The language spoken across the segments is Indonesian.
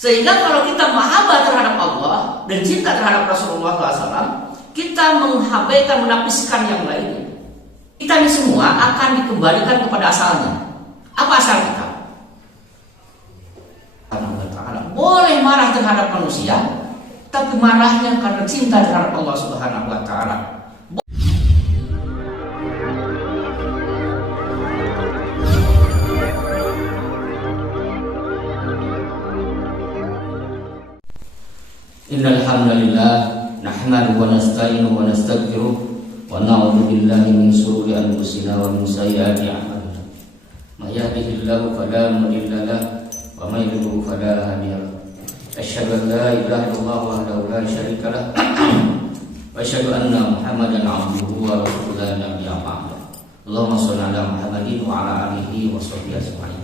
Sehingga kalau kita mahabbah terhadap Allah dan cinta terhadap Rasulullah SAW, kita menghabaikan, menapiskan yang lainnya. Kita ini semua akan dikembalikan kepada asalnya. Apa asal kita? Boleh marah terhadap manusia, tapi marahnya karena cinta terhadap Allah Subhanahu wa Ta'ala. Innal hamdalillah nahmaduhu wa nasta'inuhu wa nastaghfiruh wa na'udzu billahi min shururi anfusina wa min sayyiati a'malina. May yahdihillahu fala mudilla lahu wa may yudlil fala hadiya lahu. Asyhadu an la ilaha illallah wahdahu la syarika lahu wa asyhadu anna Muhammadan 'abduhu wa rasuluhu la nabiyya ba'dahu. Allahumma shalli ala Muhammadin wa ala alihi wa sahbihi ajma'in.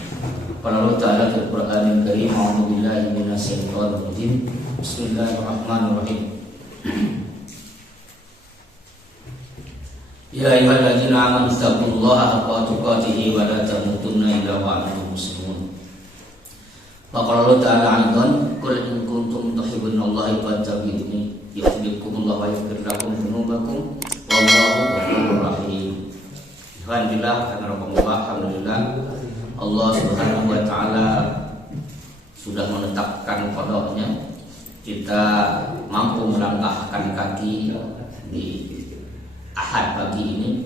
Qala Allah Ta'ala fil Qur'anil Karim, a'udzu billahi minasy syaithanir rajim. Bismillahirrahmanirrahim. Ya ayyuhalladzina amanu taqullaha haqqa tuqatih wa la tamutunna illa wa antum muslimun. Wa qala Allah Ta'ala aidan, qul in kuntum tuhibbunallaha fattabi'uni yuhibbukumullahu wa yaghfir lakum dzunubakum wallahu ghafurur rahim. Alhamdulillah, Allah Subhanahu wa Ta'ala sudah menetapkan qada'nya. Kita mampu melangkahkan kaki di Ahad pagi ini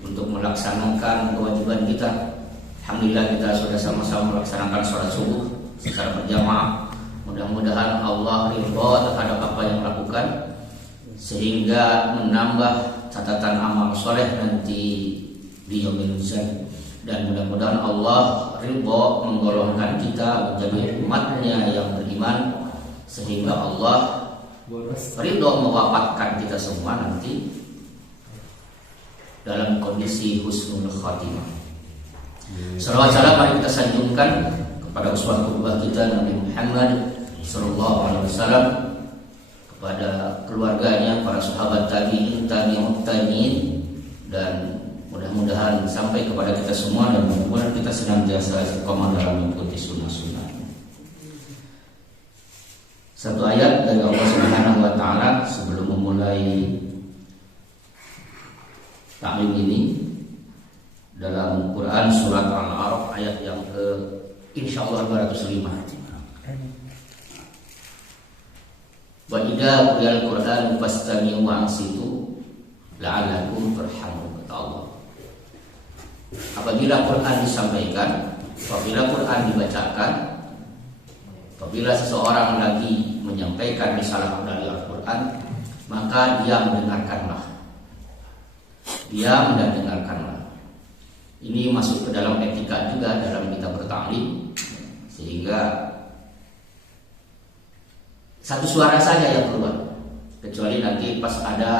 untuk melaksanakan kewajiban kita. Alhamdulillah, kita sudah sama-sama melaksanakan sholat subuh secara berjamaah. Mudah-mudahan Allah ridha terhadap apa yang dilakukan, sehingga menambah catatan amal soleh nanti di yaumil mizan. Dan mudah-mudahan Allah ridha menggolongkan kita menjadi umatnya yang beriman, sehingga Allah ridha mewafatkan kita semua nanti dalam kondisi husnul khatimah. Salawat salam mari kita sanjungkan kepada uswah qudwah kita Nabi Muhammad sallallahu alaihi wasallam, kepada keluarganya, para sahabat tabi'in, tabi'ut tabi'in, dan mudah-mudahan sampai kepada kita semua, dan mudah-mudahan kita senantiasa istiqomah dalam mengikuti sunnah-sunnah. Satu ayat dari Allah Subhanahu wa Ta'ala sebelum memulai taklim ini dalam Quran surat Al-A'raf ayat yang ke insyaallah 205. Wa idza qira'al Qur'an fastami'u wa ansitu la'allakum turhamun, kata Allah. Apabila Quran disampaikan, apabila Quran dibacakan, apabila seseorang lagi menyampaikan risalah dari Al-Quran, maka diam dengarkanlah. Diam dan dengarkanlah. Ini masuk ke dalam etika juga dalam kita bertaklim, sehingga satu suara saja yang keluar, kecuali nanti pas ada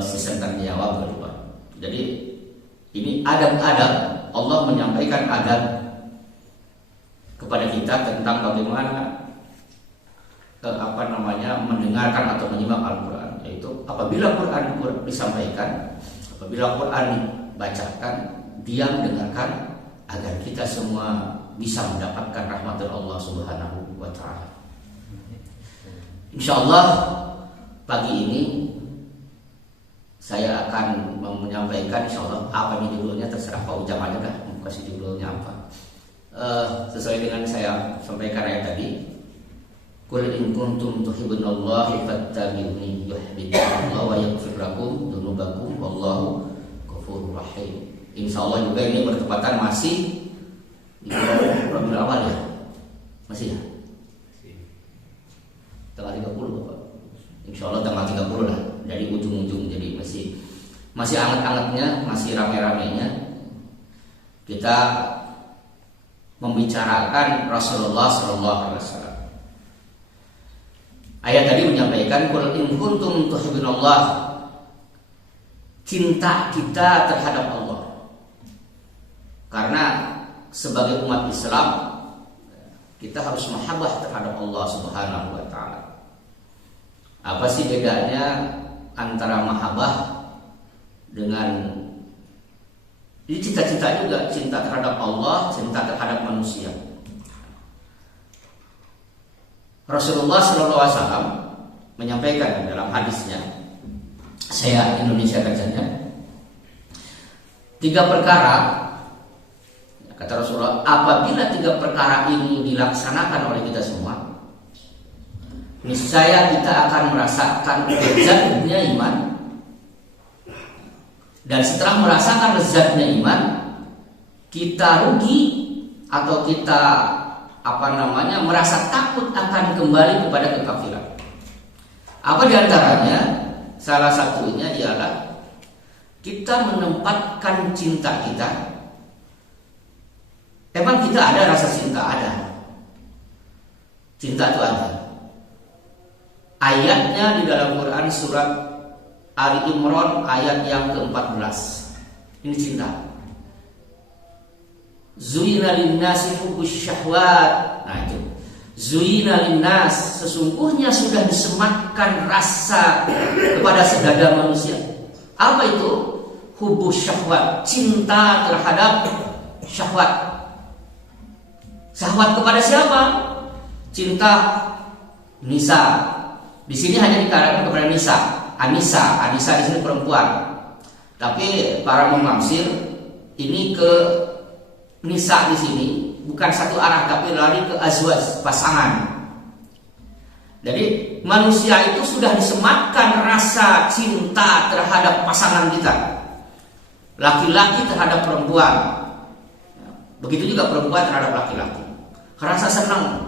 sistem tanya jawab keluar. Jadi ini adab-adab, Allah menyampaikan adab kepada kita tentang bagaimana mendengarkan atau menyimak Al-Quran, yaitu apabila Quran disampaikan, apabila Quran dibacakan, diam dengarkan, agar kita semua bisa mendapatkan rahmat dari Allah Subhanahu wa Ta'ala. Insyaallah pagi ini saya akan menyampaikan, insyaallah, apa ini judulnya terserah Pak Ujang aja dah mau kasih judulnya apa. Sesuai dengan saya sampaikan ayat tadi, qul in kuntum tuhibbunallaha fattabi'uni yuhibbukumullahu wa yaghfir lakum dzunubakum wallahu ghafurur rahim. Insyaallah juga ini bertepatan masih di bulan Rabiul Awal ya. Masih ya? Tanggal 30 Bapak. Insyaallah tanggal 30 lah, dari ujung-ujung, jadi masih anget-angetnya, masih rame-ramenya kita membicarakan Rasulullah sallallahu alaihi wasallam. Ayat tadi menyampaikan qul in kuntum tuhibbunallah, cinta kita terhadap Allah. Karena sebagai umat Islam kita harus mahabbah terhadap Allah Subhanahu wa Ta'ala. Apa sih bedanya antara mahabbah dengan ini cita-cita juga, cinta terhadap Allah, cinta terhadap manusia. Rasulullah SAW menyampaikan dalam hadisnya, saya Indonesia saja, 3 perkara, kata Rasulullah, apabila 3 perkara ini dilaksanakan oleh kita semua, niscaya kita akan merasakan lezatnya iman. Dan setelah merasakan lezatnya iman, kita rugi atau kita merasa takut akan kembali kepada kekafiran. Apa diantaranya? Salah satunya ialah kita menempatkan cinta kita. Emang kita ada rasa cinta? Ada. Cinta itu ada. Ayatnya di dalam Quran surat Ali Imran ayat yang ke-14. Ini cinta. Zuyina linnasi hubbus syahwat. Nah itu. Zuyina linnas, sesungguhnya sudah disematkan rasa kepada sedada manusia. Apa itu? Hubbus syahwat, cinta terhadap syahwat. Syahwat kepada siapa? Cinta nisa. Di sini hanya dikatakan kepada nisa. Anissa di sini perempuan. Tapi para menafsir ini ke nisa di sini bukan satu arah, tapi lari ke azwaj, pasangan. Jadi manusia itu sudah disematkan rasa cinta terhadap pasangan kita. Laki-laki terhadap perempuan. Begitu juga perempuan terhadap laki-laki. Rasa senang.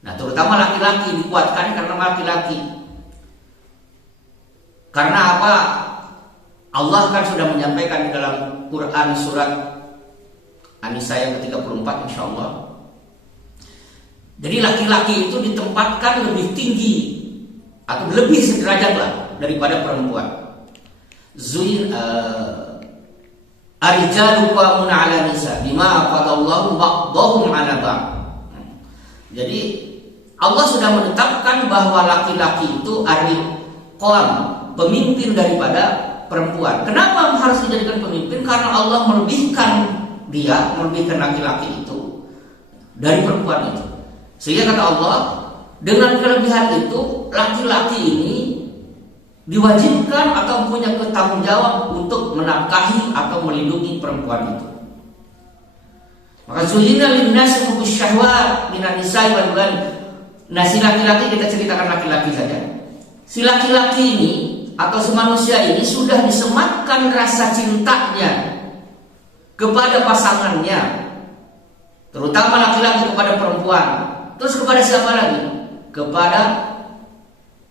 Nah, terutama laki-laki dikuatkan karena laki-laki. Karena apa? Allah kan sudah menyampaikan di dalam Quran surat An-Nisa yang ke-34 insyaallah. Jadi laki-laki itu ditempatkan lebih tinggi atau lebih sederajat lah daripada perempuan. Ar-rijalu qawwamun 'ala nisa bima qadallahu ba'dahum 'ala ba'd. Jadi Allah sudah menetapkan bahwa laki-laki itu qawam, pemimpin daripada perempuan. Kenapa harus dijadikan pemimpin? Karena Allah melebihkan laki-laki itu dari perempuan itu. Sehingga kata Allah, dengan kelebihan itu laki-laki ini diwajibkan atau punya tanggung jawab untuk menafkahi atau melindungi perempuan itu. Maka zuyina linnasi hubbus syahwat minan nisa'i wal banin. Nah, si laki-laki, kita ceritakan laki-laki saja. Si laki-laki ini atau si manusia ini sudah disematkan rasa cintanya kepada pasangannya, terutama laki-laki kepada perempuan. Terus kepada siapa lagi? Kepada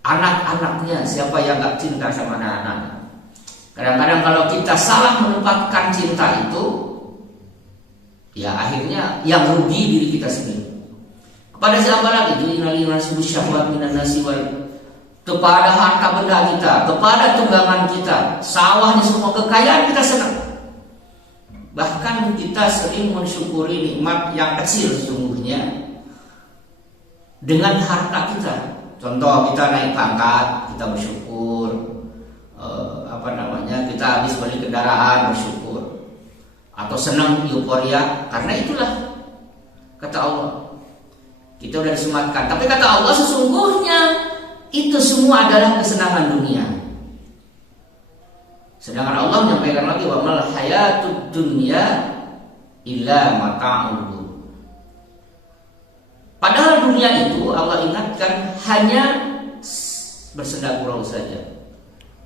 anak-anaknya. Siapa yang gak cinta sama anak-anak? Kadang-kadang kalau kita salah menempatkan cinta itu, ya akhirnya yang rugi diri kita sendiri. Kepada siapa lagi? Kepada harta benda kita, kepada tunggangan kita, sawahnya, semua kekayaan kita senang. Bahkan kita sering mensyukuri nikmat yang kecil sesungguhnya dengan harta kita. Contoh, kita naik pangkat, kita bersyukur. Kita habis beli kendaraan, bersyukur. Atau senang, euforia. Karena itulah kata Allah, kita sudah disematkan. Tapi kata Allah, sesungguhnya itu semua adalah kesenangan dunia. Sedangkan Allah menyampaikan lagi, wa mal hayatud dunya illa mata'ul ghurur. Padahal dunia itu Allah ingatkan hanya bersenda gurau saja,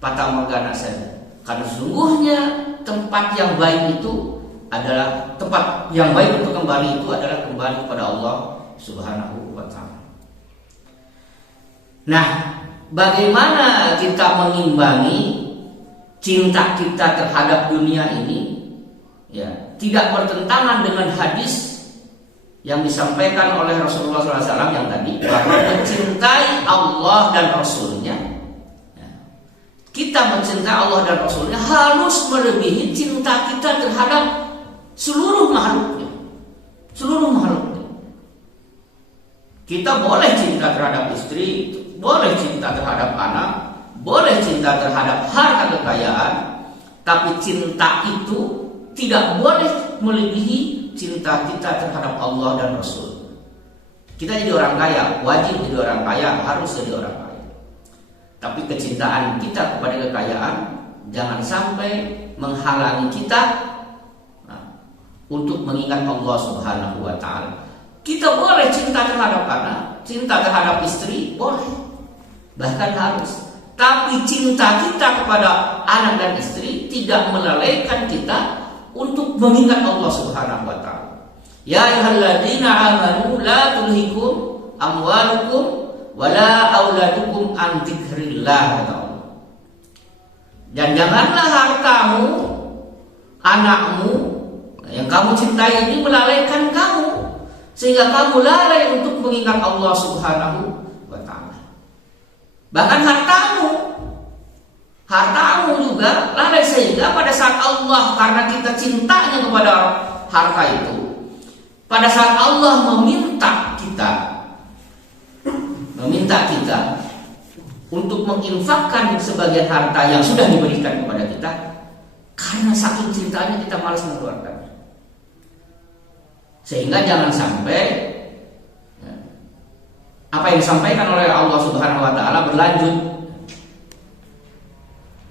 fata morgana saja. Karena sesungguhnya tempat yang baik itu adalah tempat yang baik untuk kembali itu adalah kembali kepada Allah Subhanahu wa ta'ala. Nah, bagaimana kita mengimbangi cinta kita terhadap dunia ini, ya, tidak bertentangan dengan hadis yang disampaikan oleh Rasulullah SAW yang tadi, bahwa mencintai Allah dan Rasulnya, ya, kita mencintai Allah dan Rasulnya harus melebihi cinta kita terhadap seluruh makhluknya. Seluruh makhluknya. Kita boleh cinta terhadap istri, boleh cinta terhadap anak, boleh cinta terhadap harta kekayaan, tapi cinta itu tidak boleh melebihi cinta kita terhadap Allah dan Rasul. Kita jadi orang kaya, wajib jadi orang kaya, harus jadi orang kaya. Tapi kecintaan kita kepada kekayaan jangan sampai menghalangi kita untuk mengingat Allah Subhanahu wa Ta'ala. Kita boleh cinta terhadap anak, cinta terhadap istri, boleh, bahkan harus. Tapi cinta kita kepada anak dan istri tidak melalaikan kita untuk mengingat Allah Subhanahu wa Ta'ala. Ya ayyuhalladzina amanu la tulhikum amwalukum wala auladukum an dzikrillah. Dan janganlah hartamu, anakmu yang kamu cintai ini melalaikan kamu, sehingga kamu lalai untuk mengingat Allah Subhanahu wa Ta'ala. Bahkan hartamu juga lalai, sehingga pada saat Allah, karena kita cintanya kepada harta itu, pada saat Allah meminta kita untuk menginfakkan sebagian harta yang sudah diberikan kepada kita, karena saking cintanya kita malas mengeluarkan. Sehingga jangan sampai apa yang disampaikan oleh Allah Subhanahu wa Ta'ala berlanjut.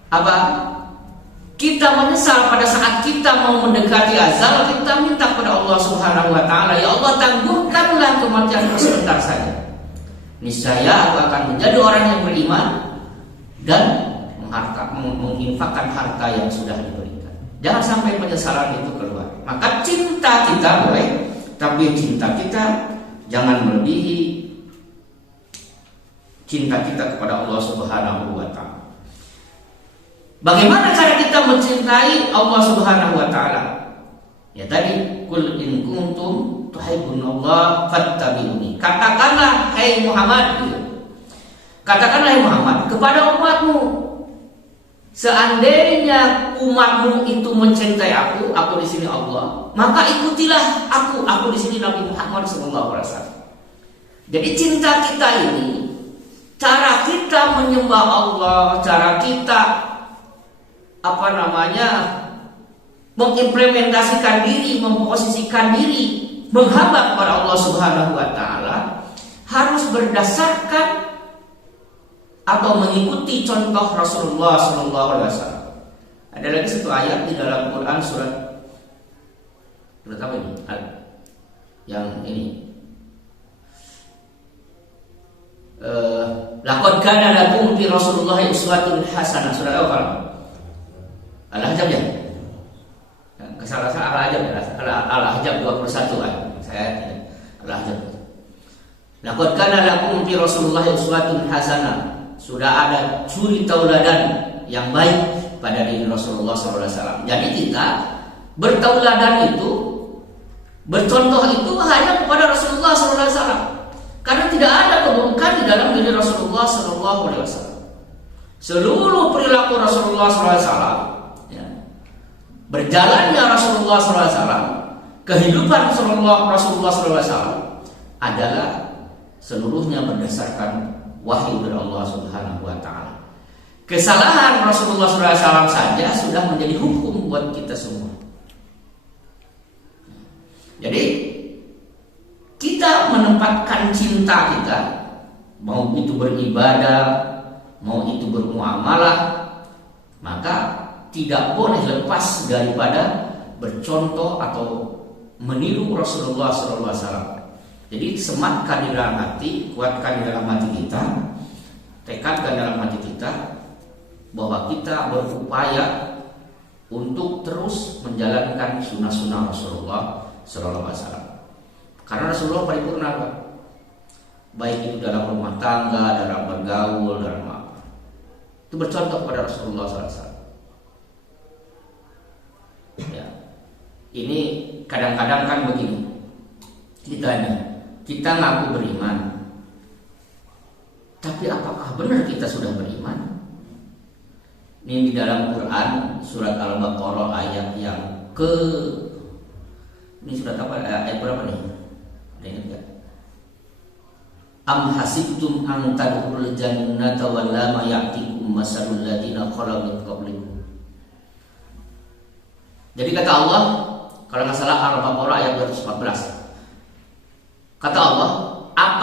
Apa? Kita menyesal pada saat kita mau mendekati azal, kita minta kepada Allah Subhanahu wa Ta'ala, ya Allah, tangguhkanlah kematianku sebentar saja. Niscaya aku akan menjadi orang yang beriman dan menginfakkan harta yang sudah diberikan. Jangan sampai penyesalan itu keluar. Maka cinta kita boleh, tapi cinta kita jangan melebihi cinta kita kepada Allah Subhanahu wa Ta'ala. Bagaimana cara kita mencintai Allah Subhanahu wa Ta'ala? Ya tadi, kul in kuntum tuhibbunallah fattabi'uni. Katakanlah hai Muhammad, kepada umatmu, seandainya umatmu itu mencintai aku di sini Allah, maka ikutilah aku di sini Nabi Muhammad SAW. Jadi cinta kita ini, cara kita menyembah Allah, cara kita mengimplementasikan diri, memposisikan diri, menghamba kepada Allah Subhanahu wa Ta'ala, harus berdasarkan atau mengikuti contoh Rasulullah SAW. Ada lagi satu ayat di dalam Quran surat apa ini? Yang ini. Laqad kana lakum fi Rasulillah uswatun hasanah. Surat apa? Al-Ahzab ya? Kesalahan Al-Ahzab 21 ayat. Saya Al-Ahzab. Laqad kana lakum fi Rasulillah uswatun hasanah. Sudah ada suri tauladan yang baik pada diri Rasulullah SAW. Jadi kita bertauladan itu, bercontoh itu hanya kepada Rasulullah SAW. Karena tidak ada keburukan di dalam diri Rasulullah SAW. Seluruh perilaku Rasulullah SAW, berjalannya Rasulullah SAW, kehidupan Rasulullah SAW adalah seluruhnya berdasarkan wahyu dari Allah Subhanahu wa Ta'ala. Kesalahan Rasulullah SAW saja sudah menjadi hukum buat kita semua. Jadi kita menempatkan cinta kita, mau itu beribadah, mau itu bermuamalah, maka tidak boleh lepas daripada bercontoh atau meniru Rasulullah SAW. Jadi sematkan di dalam hati, kuatkan di dalam hati kita, tekadkan dalam hati kita bahwa kita berupaya untuk terus menjalankan sunnah-sunnah Rasulullah SAW. Karena Rasulullah paripurna, baik itu dalam rumah tangga, dalam bergaul, dalam apa, itu bercontoh pada Rasulullah SAW. Ya. Ini kadang-kadang kan begini, ditanya, kita ngaku beriman, tapi apakah benar kita sudah beriman? Ini di dalam Quran surat Al-Baqarah ayat yang ini surat apa? Ayat berapa nih? Ada ingat enggak? Am hasibtum an tadkhulul jannata wa lamma ya'tikum masalul ladzina khalu min qablikum. Jadi kata Allah, kalau nggak salah Al-Baqarah ayat 214. Kata Allah,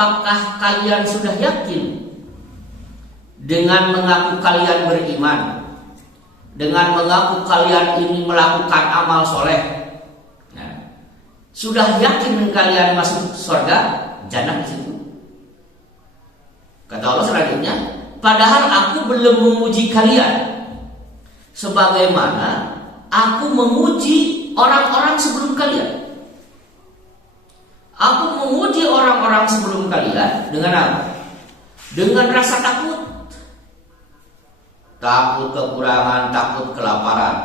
apakah kalian sudah yakin dengan mengaku kalian beriman, dengan mengaku kalian ini melakukan amal soleh? Nah, sudah yakin kalian masuk surga? Jannah di situ. Kata Allah selanjutnya, padahal aku belum memuji kalian sebagaimana aku memuji orang-orang sebelum kalian. Aku memuji orang-orang sebelum kalian dengan apa? Dengan rasa takut. Takut kekurangan, takut kelaparan.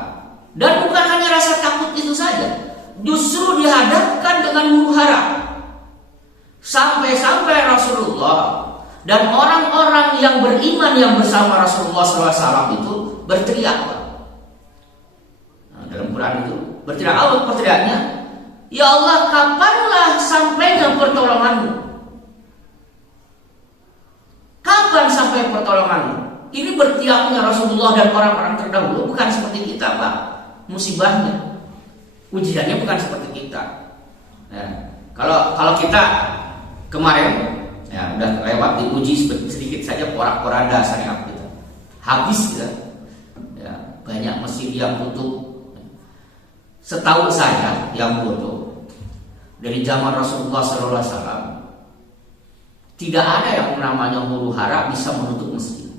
Dan bukan hanya rasa takut itu saja, justru dihadapkan dengan huru hara. Sampai-sampai Rasulullah dan orang-orang yang beriman yang bersama Rasulullah SAW itu berteriak. Nah, dalam Quran itu berteriak, Allah perteriaknya, ya Allah, kapanlah sampainya pertolonganmu? Kapan sampai pertolonganmu? Ini bertiapnya Rasulullah dan orang-orang terdahulu bukan seperti kita, Pak. Musibahnya, ujiannya bukan seperti kita. Nah, kalau kita kemarin ya udah lewat diuji sedikit saja porak-poranda syariat kita, habis kita, ya, banyak masjid yang tutup. Setahu saya yang bodoh dari zaman Rasulullah SAW tidak ada yang namanya huru hara bisa menutup masjid.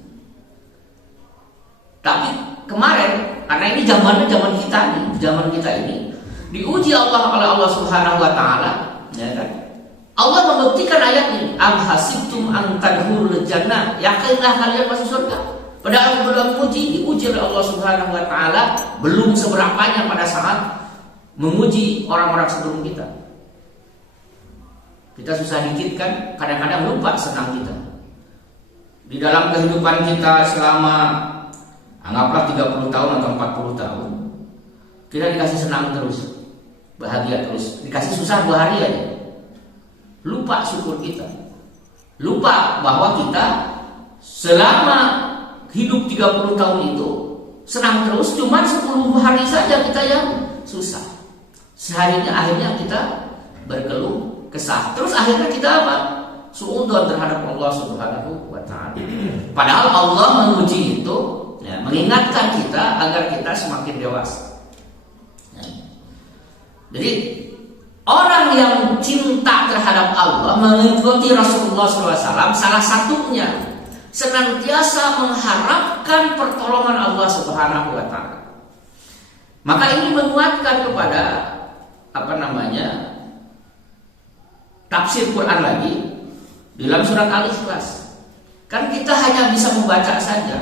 Tapi kemarin karena ini zaman kita ini diuji Allah oleh Allah Subhanahu Wa Taala, ya kan? Allah membuktikan ayat ini, am hasibtum an tadkhulul jannah, yakinlah kalian masuk surga? Padahal belum diuji oleh Allah Subhanahu Wa Taala, belum seberapanya pada saat memuji orang-orang sebelum kita. Kita susah dikit kan, kadang-kadang lupa senang kita. Di dalam kehidupan kita selama anggaplah 30 tahun atau 40 tahun, kita dikasih senang terus, bahagia terus, dikasih susah 2 hari aja. Lupa syukur kita, lupa bahwa kita selama hidup 30 tahun itu senang terus, cuma 10 hari saja kita yang susah. Seharinya akhirnya kita berkeluh kesah. Terus akhirnya kita apa? Suudzon terhadap Allah Subhanahu Wa Taala. Padahal Allah menguji itu, ya, mengingatkan kita agar kita semakin dewasa. Ya. Jadi orang yang cinta terhadap Allah mengikuti Rasulullah SAW, salah satunya senantiasa mengharapkan pertolongan Allah Subhanahu Wa Taala. Maka ini menguatkan kepada tafsir Quran lagi dalam surat Al-Ikhlas. Kan kita hanya bisa membaca saja,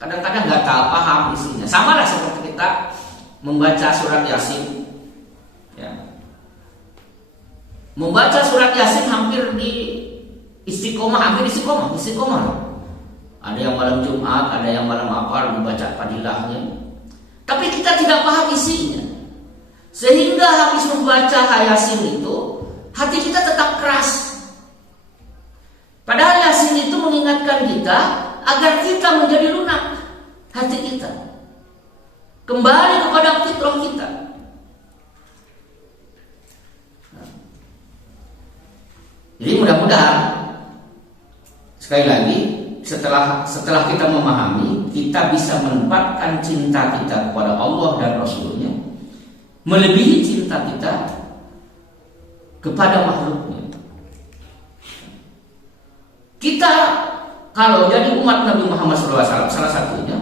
kadang-kadang nggak tahu paham isinya. Sama lah seperti kita membaca surat Yasin, ya. Membaca surat Yasin hampir di istiqomah. Ada yang malam Jumat, ada yang malam apa dibaca padilahnya. Tapi kita tidak paham isinya, sehingga habis membaca Yasin itu hati kita tetap keras. Padahal Yasin itu mengingatkan kita agar kita menjadi lunak hati kita, kembali kepada fitrah kita. Jadi mudah-mudahan sekali lagi setelah kita memahami, kita bisa menempatkan cinta kita kepada Allah dan Rasulnya melebihi cinta kita kepada makhluknya. Kita kalau jadi umat Nabi Muhammad SAW, salah satunya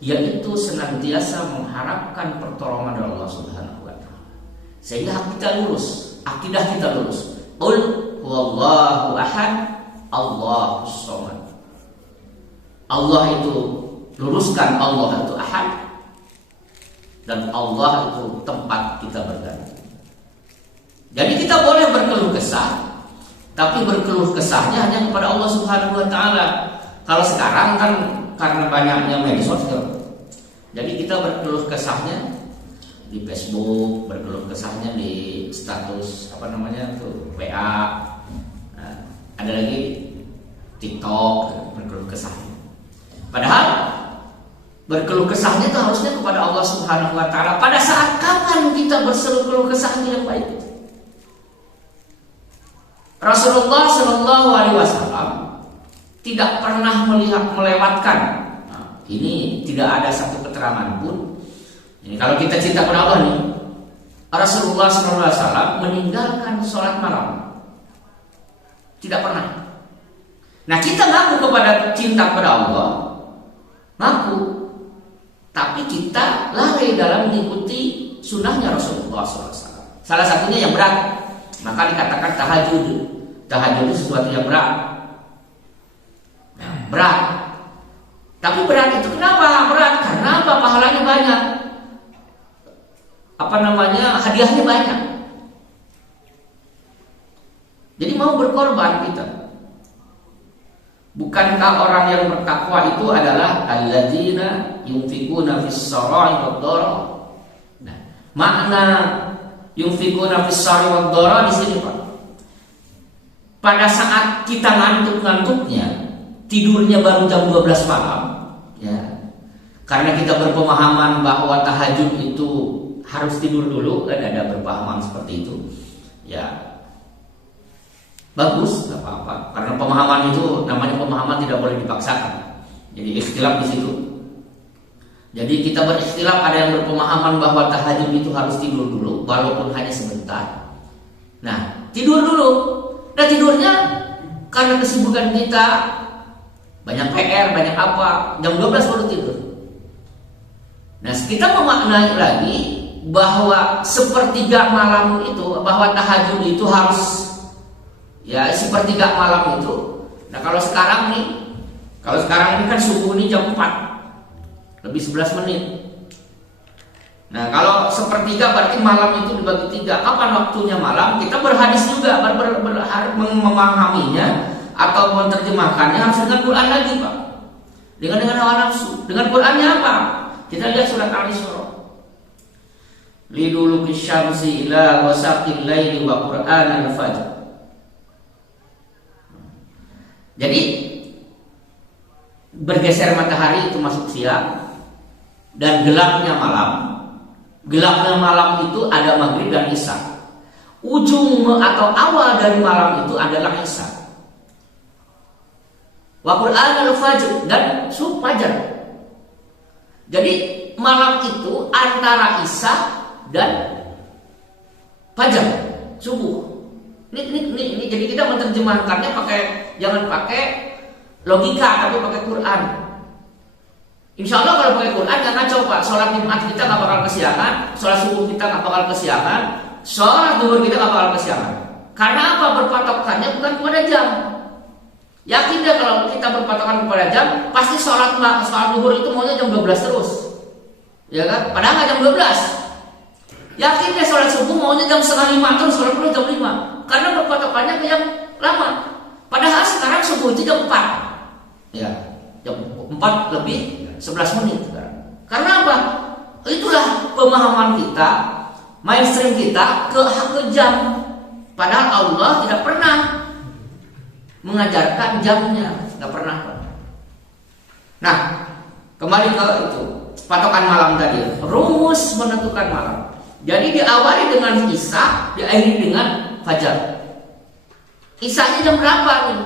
yaitu senantiasa mengharapkan pertolongan dari Allah Subhanahu Wa Taala, sehingga kita lurus, akidah kita lurus. Qul huwallahu ahad, Allahus samad. Allah itu luruskan, Allah itu ahad, dan Allah itu tempat kita bergantung. Jadi kita boleh berkeluh kesah, tapi berkeluh kesahnya hanya kepada Allah Subhanahu Wa Taala. Kalau sekarang kan karena banyaknya media sosial, jadi kita berkeluh kesahnya di Facebook, berkeluh kesahnya di status WA, nah, ada lagi TikTok, berkeluh kesahnya. Padahal berkeluh kesahnya itu harusnya kepada Allah Subhanahu Wa Taala. Pada saat kapan kita berkeluh kesahnya yang baik? Rasulullah Shallallahu Alaihi Wasallam tidak pernah melewatkan. Nah, ini tidak ada satu keterangan pun. Ini kalau kita cinta pada Allah nih, Rasulullah Shallallahu Alaihi Wasallam meninggalkan sholat malam, tidak pernah. Nah, kita ngaku kepada cinta pada Allah, ngaku, tapi kita lalai dalam mengikuti sunnahnya Rasulullah SAW. Salah satunya yang berat, maka dikatakan tahajud. Tahajud itu sesuatu yang berat. Nah, berat. Tapi berat itu kenapa berat? Karena apa? Pahalanya banyak. Hadiahnya banyak. Jadi mau berkorban kita. Bukankah orang yang bertakwa itu adalah alladzina yunfikuna fis sarai wad dara? Nah, makna yunfikuna fis sarai wad dara di sini, Pak. Pada saat kita ngantuk-ngantuknya, tidurnya baru jam 12 malam, ya. Karena kita berpemahaman bahwa tahajud itu harus tidur dulu, kan ada berpemahaman seperti itu. Ya. Bagus, nggak apa-apa. Karena pemahaman itu namanya pemahaman tidak boleh dipaksakan. Jadi ikhtilaf di situ. Jadi kita berikhtilaf, ada yang berpemahaman bahwa tahajud itu harus tidur dulu, walaupun hanya sebentar. Nah, tidur dulu. Nah, tidurnya karena kesibukan kita, banyak PR, banyak apa, jam 12 baru tidur. Nah, kita memaknai lagi bahwa sepertiga malam itu, bahwa tahajud itu harus ya sepertiga malam itu. Nah, kalau sekarang ini kan subuh ini jam 4 lebih 11 menit. Nah, kalau sepertiga berarti malam itu dibagi 3. Kapan waktunya malam? Kita berhadis juga, memahaminya atau menerjemahkannya harus dengan Quran lagi, Pak. Dengan hawa nafsu. Dengan Qurannya apa? Kita lihat surat Al-Isra. Liduluki syamsi ila wasaqil laili wa Qur'an al-fajr. Jadi bergeser matahari itu masuk siang dan gelapnya malam. Gelapnya malam itu ada maghrib dan isya. Ujung atau awal dari malam itu adalah isya. Wa Qur'an al-fajr dan fajar. Jadi malam itu antara isya dan fajar, subuh. Ini jadi kita menerjemahkannya jangan pakai logika, tapi pakai Quran. Insya Allah kalau pakai Quran nggak ngaco, Pak. Sholat Jumat kita nggak bakal kesiangan, sholat subuh kita nggak bakal kesiangan, sholat zuhur kita nggak bakal kesiangan. Karena apa? Berpatokannya bukan kepada jam. Yakin deh kalau kita berpatokan kepada jam, pasti sholat zuhur itu maunya jam 12 terus, ya kan? Padahal nggak jam 12. Yakin deh sholat subuh maunya jam 4:30 terus, sholat zuhur jam 5. Karena berpatokannya ke yang lama. Padahal sekarang subuh itu jam 4, ya, jam 4 lebih 11 menit sekarang. Karena apa? Itulah pemahaman kita, mainstream kita ke jam. Padahal Allah tidak pernah mengajarkan jamnya, tidak pernah. Nah, kembali ke itu patokan malam tadi, rumus menentukan malam. Jadi diawali dengan isya, diakhiri dengan fajar. Isyanya jam berapa nih?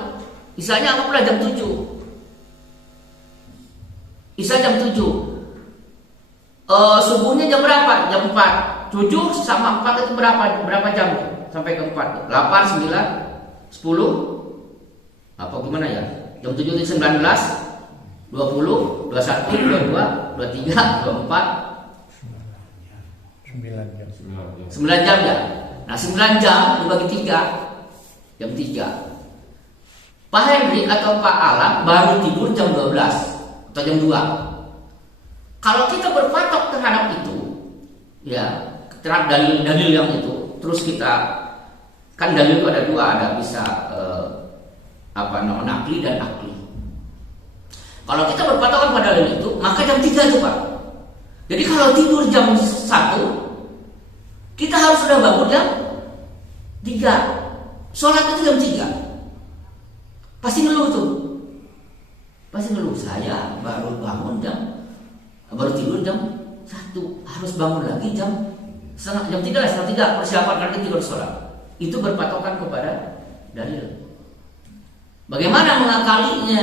Isyanya anggaplah jam 7. Isya jam 7. Subuhnya jam berapa? Jam 4. 7 sama 4 itu berapa jam? Sampai ke 4. 8, 9, 10. Apa gimana ya? Jam 7 itu 19, 20, 21, 22, 23, 24. 9 jam ya. Nah, 9 jam dibagi 3. Jam 3. Pak Henry atau Pak Alam baru tidur jam 12 atau jam 2. Kalau kita berpatok terhadap itu, ya, terhadap dalil-dalil yang itu, terus kita kan dalil itu ada 2, ada bisa nakli dan akli. Kalau kita berpatokan pada dalil itu, maka jam 3 itu, Pak. Jadi kalau tidur jam 1, kita harus sudah bangun jam 3. Sholat itu jam 3. Pasti ngeluh tuh. Pasti ngeluh, saya baru tidur jam 1, harus bangun lagi jam 3 persiapan nanti tidur sholat. Itu berpatokan kepada dalil. Bagaimana mengakalinya?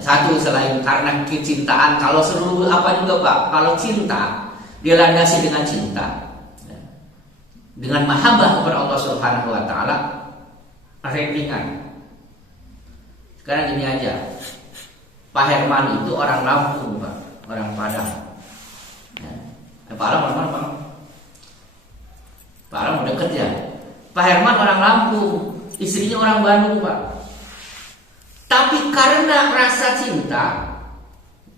Satu, selain karena kecintaan. Kalau seluruh apa juga Pak, kalau cinta dilandasi dengan cinta, dengan mahabbah kepada Allah Subhanahu wa taala, ringan. Sekarang ini aja, Pak Herman itu orang Lampung Pak, orang Padang. Pak Alam orang mana Pak? Pak Alam udah deket ya. Pak Herman orang Lampung, istrinya orang Bandung Pak. Tapi karena rasa cinta,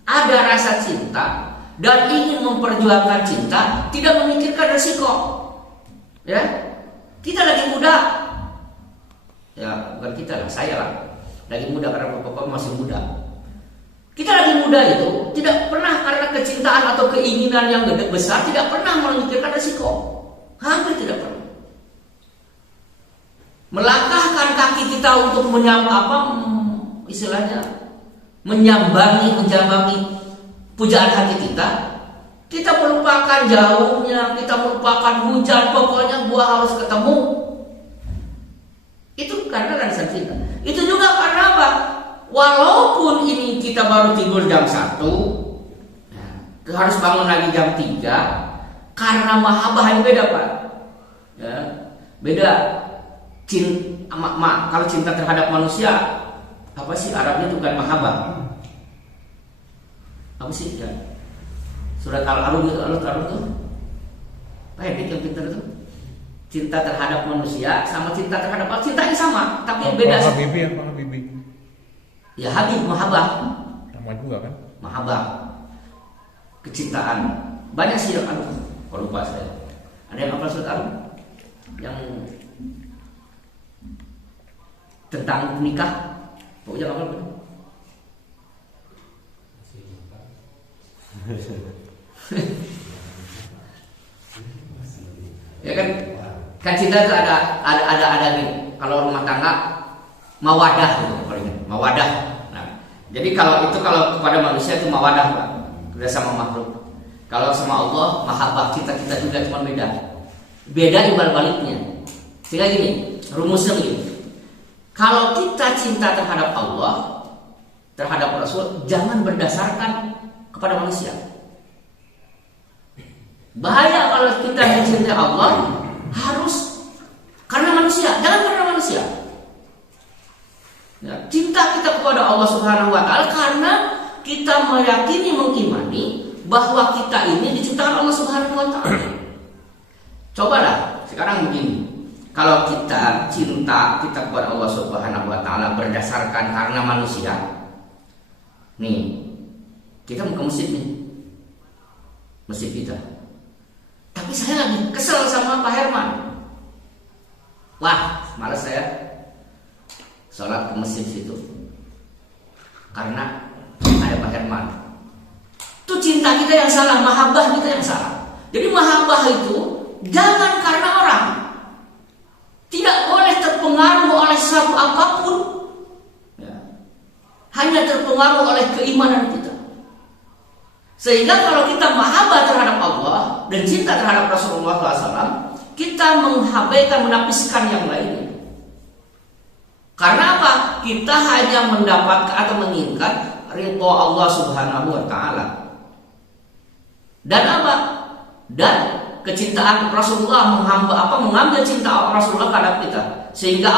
ada rasa cinta dan ingin memperjuangkan cinta, tidak memikirkan resiko. Ya, kita lagi muda. Ya, bukan kita lah, saya lah. Lagi muda karena bapak masih muda. Kita lagi muda itu tidak pernah karena kecintaan atau keinginan yang gede besar, tidak pernah memikirkan resiko. Hampir tidak pernah. Melangkahkan kaki kita untuk menyambangi pujaan hati kita. Kita melupakan jauhnya, kita melupakan hujan, pokoknya gua harus ketemu. Itu karena rasa cinta. Itu juga karena apa? Walaupun ini kita baru tidur jam 1, harus bangun lagi jam 3, karena mahabbah yang beda Pak. Ya, beda. Kalau cinta terhadap manusia, apa sih Arabnya itu kan mahabbah. Apa sih ya? Surat Al-Arum itu, Al-Arum itu Pak Hedik yang pintar itu. Cinta terhadap manusia sama cinta terhadap Allah, cintanya sama, tapi beda. Habibie apa Habibie? Ya Habib, mahabbah. Sama juga kan? Mahabbah. Kecintaan. Banyak sih kalau lupa saya. Ada yang apa surat Al-Arum? Yang tentang nikah. Pokoknya apa? Ya kan cinta itu ada nih. Kalau rumah tangga mawadah gitu, mawadah. Nah, jadi kalau kepada manusia itu mawadah Pak, kerja sama makhluk. Kalau sama Allah mahabbah, kita juga cuma beda imbal baliknya. Sehingga gini, rumusnya begini. Kalau kita cinta terhadap Allah, terhadap Rasul, jangan berdasarkan kepada manusia. Bahaya kalau kita mencintai Allah harus karena manusia, jangan karena manusia. Ya, cinta kita kepada Allah Subhanahu wa taala karena kita meyakini, mengimani bahwa kita ini diciptakan Allah Subhanahu wa taala. Cobalah sekarang begini. Kalau kita cinta kita kepada Allah Subhanahu wa taala berdasarkan karena manusia. Nih, kita mau ke masjid nih. Masjid kita. Tapi saya lagi kesel sama Pak Herman. Wah, malas saya sholat ke masjid situ karena ada Pak Herman. Itu cinta kita yang salah, mahabbah kita yang salah. Jadi mahabbah itu jangan karena orang. Tidak boleh terpengaruh oleh sesuatu apapun, ya. Hanya terpengaruh oleh keimanan kita. Sehingga kalau kita mahabbah terhadap Allah dan cinta terhadap Rasulullah SAW, kita menghabaikan, menapiskan yang lainnya. Karena apa? Kita hanya mendapatkan atau menginginkan ridho Allah Subhanahu wa taala. Dan apa? Dan kecintaan Rasulullah mengambil cinta Rasulullah terhadap kita, sehingga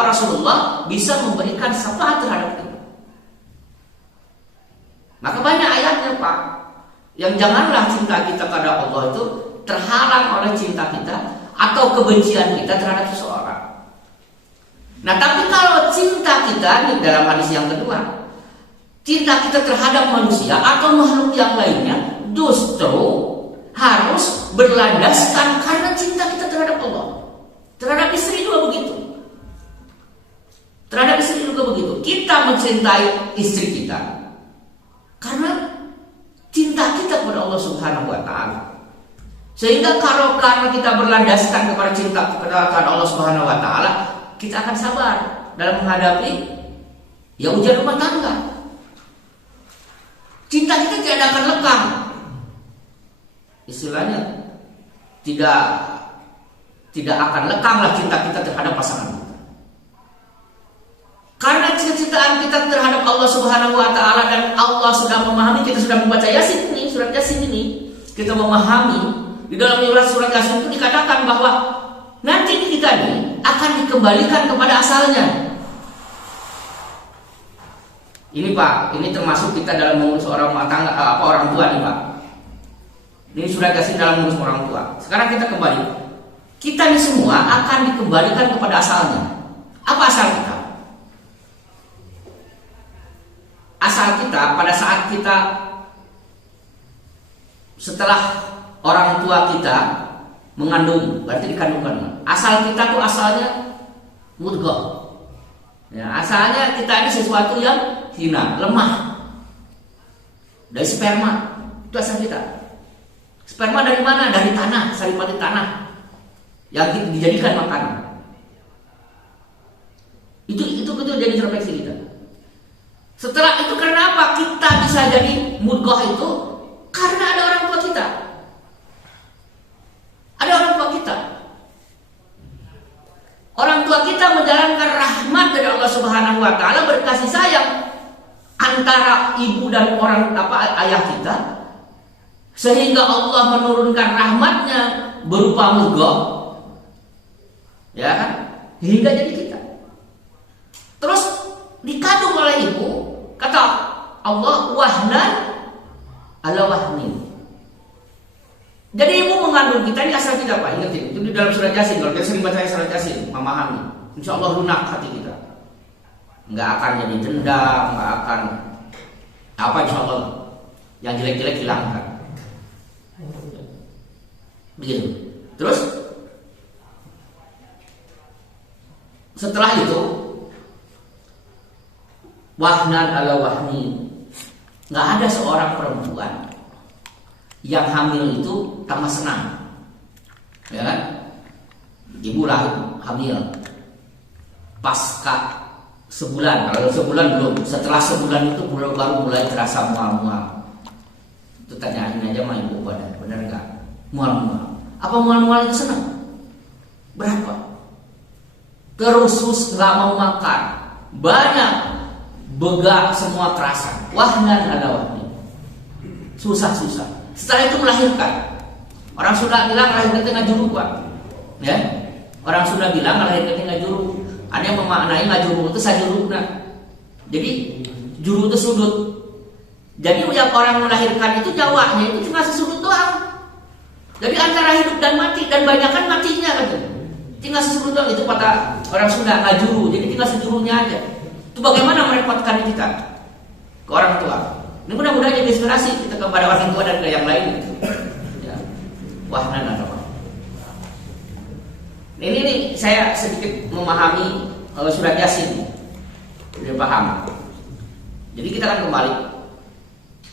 Rasulullah bisa memberikan syafaat terhadap kita. Maka banyak ayatnya Pak, yang janganlah cinta kita kepada Allah itu terhalang oleh cinta kita atau kebencian kita terhadap seseorang. Nah, tapi kalau cinta kita nih, dalam hadis yang kedua, cinta kita terhadap manusia atau makhluk yang lainnya justru harus berlandaskan karena cinta kita terhadap Allah. Terhadap istri juga begitu. Kita mencintai istri kita karena cinta kita kepada Allah Subhanahu wa taala. Sehingga karena kita berlandaskan kepada cinta kepada Allah Subhanahu wa taala, kita akan sabar dalam menghadapi ujian rumah tangga. Cinta kita tidak akan lekang. Istilahnya tidak tidak akan lekanglah cinta kita terhadap pasangan kita. Karena cintaan kita terhadap Allah Subhanahu wa taala, dan Allah sudah memahami, kita sudah membaca Yasin ini, surat Yasin ini, kita memahami di dalam surat Yasin itu dikatakan bahwa nanti kita ini akan dikembalikan kepada asalnya. Ini Pak, ini termasuk kita dalam mengurus orang tua nih Pak. Ini surat Yasin dalam mengurus orang tua. Sekarang kita kembali. Kita ini semua akan dikembalikan kepada asalnya. Apa asal kita? Asal kita pada saat kita setelah orang tua kita mengandung, berarti dikandungkan. Asal kita tuh asalnya mudghah. Ya, asalnya kita ini sesuatu yang hina, lemah. Dari sperma, itu asal kita. Sperma dari mana? Dari tanah, saripati tanah yang dijadikan makanan. Itu jadi introspeksi kita. Setelah itu kenapa kita bisa jadi mudghah itu? Karena ada orang tua kita. Ada orang tua kita. Orang tua kita menjalankan rahmat dari Allah Subhanahu wa taala, berkasih sayang antara ibu dan ayah kita, sehingga Allah menurunkan rahmatnya berupa mudghah, ya kan, hingga jadi kita. Terus dikandung oleh ibu, kata Allah, wahnan ala wahnin. Jadi ibu mengandung kita ini asal kita Pak, ingetin. Itu di dalam surat Yasin. Kalau kita sering baca surat Yasin, memahami, insya Allah lunak hati kita. Nggak akan jadi dendam, nggak akan apa, insya Allah. Yang jelek-jelek hilangkan. Begitu. Terus setelah itu wahnan ala wahni, nggak ada seorang perempuan yang hamil itu tambah senang, ya kan? Ibu lahir hamil pasca sebulan, kalau sebulan belum, setelah sebulan itu baru mulai terasa mual-mual. Itu tanyain aja sama ibu benar nggak mual-mual? Apa mual-mual itu senang? Berapa? Terus nggak mau makan, banyak begak, semua terasa. Wahnan ala wahni, susah-susah. Setelah itu melahirkan. Orang sudah bilang lahir ke tengah juru Pak, ya. Orang sudah bilang lahir ke tengah juru. Ada yang memaknai ngajuru itu sajuruna. Jadi juru itu sudut. Jadi yang orang melahirkan itu nyawanya itu cuma sesudut doang. Jadi antara hidup dan mati, dan banyakkan matinya kan. Tinggal sesudut doang, itu kata orang Sunda ngajuru. Jadi tinggal sejurunya aja. Itu bagaimana merepotkan kita ke orang tua. Ini mudah-mudahan jadi inspirasi kita kepada orang tua dan ke yang lain. Ya. Wah, nana apa? Ini saya sedikit memahami surat Yasin. Sudah paham. Jadi kita akan kembali.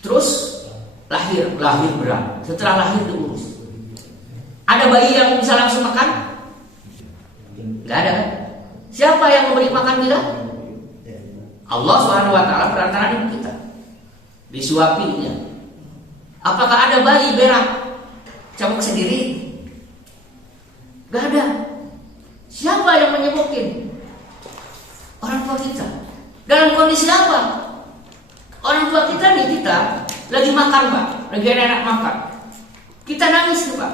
Terus lahir berat. Setelah lahir diurus. Ada bayi yang bisa langsung makan? Enggak ada. Siapa yang memberi makan kita? Allah Subhanahu wa taala perantara ibu kita. Disuapinya. Apakah ada bayi berak cabuk sendiri? Gak ada. Siapa yang menyebukin? Orang tua kita. Dalam kondisi apa? Orang tua kita nih, kita lagi makan Pak, lagi enak makan. Kita nangis nih Pak.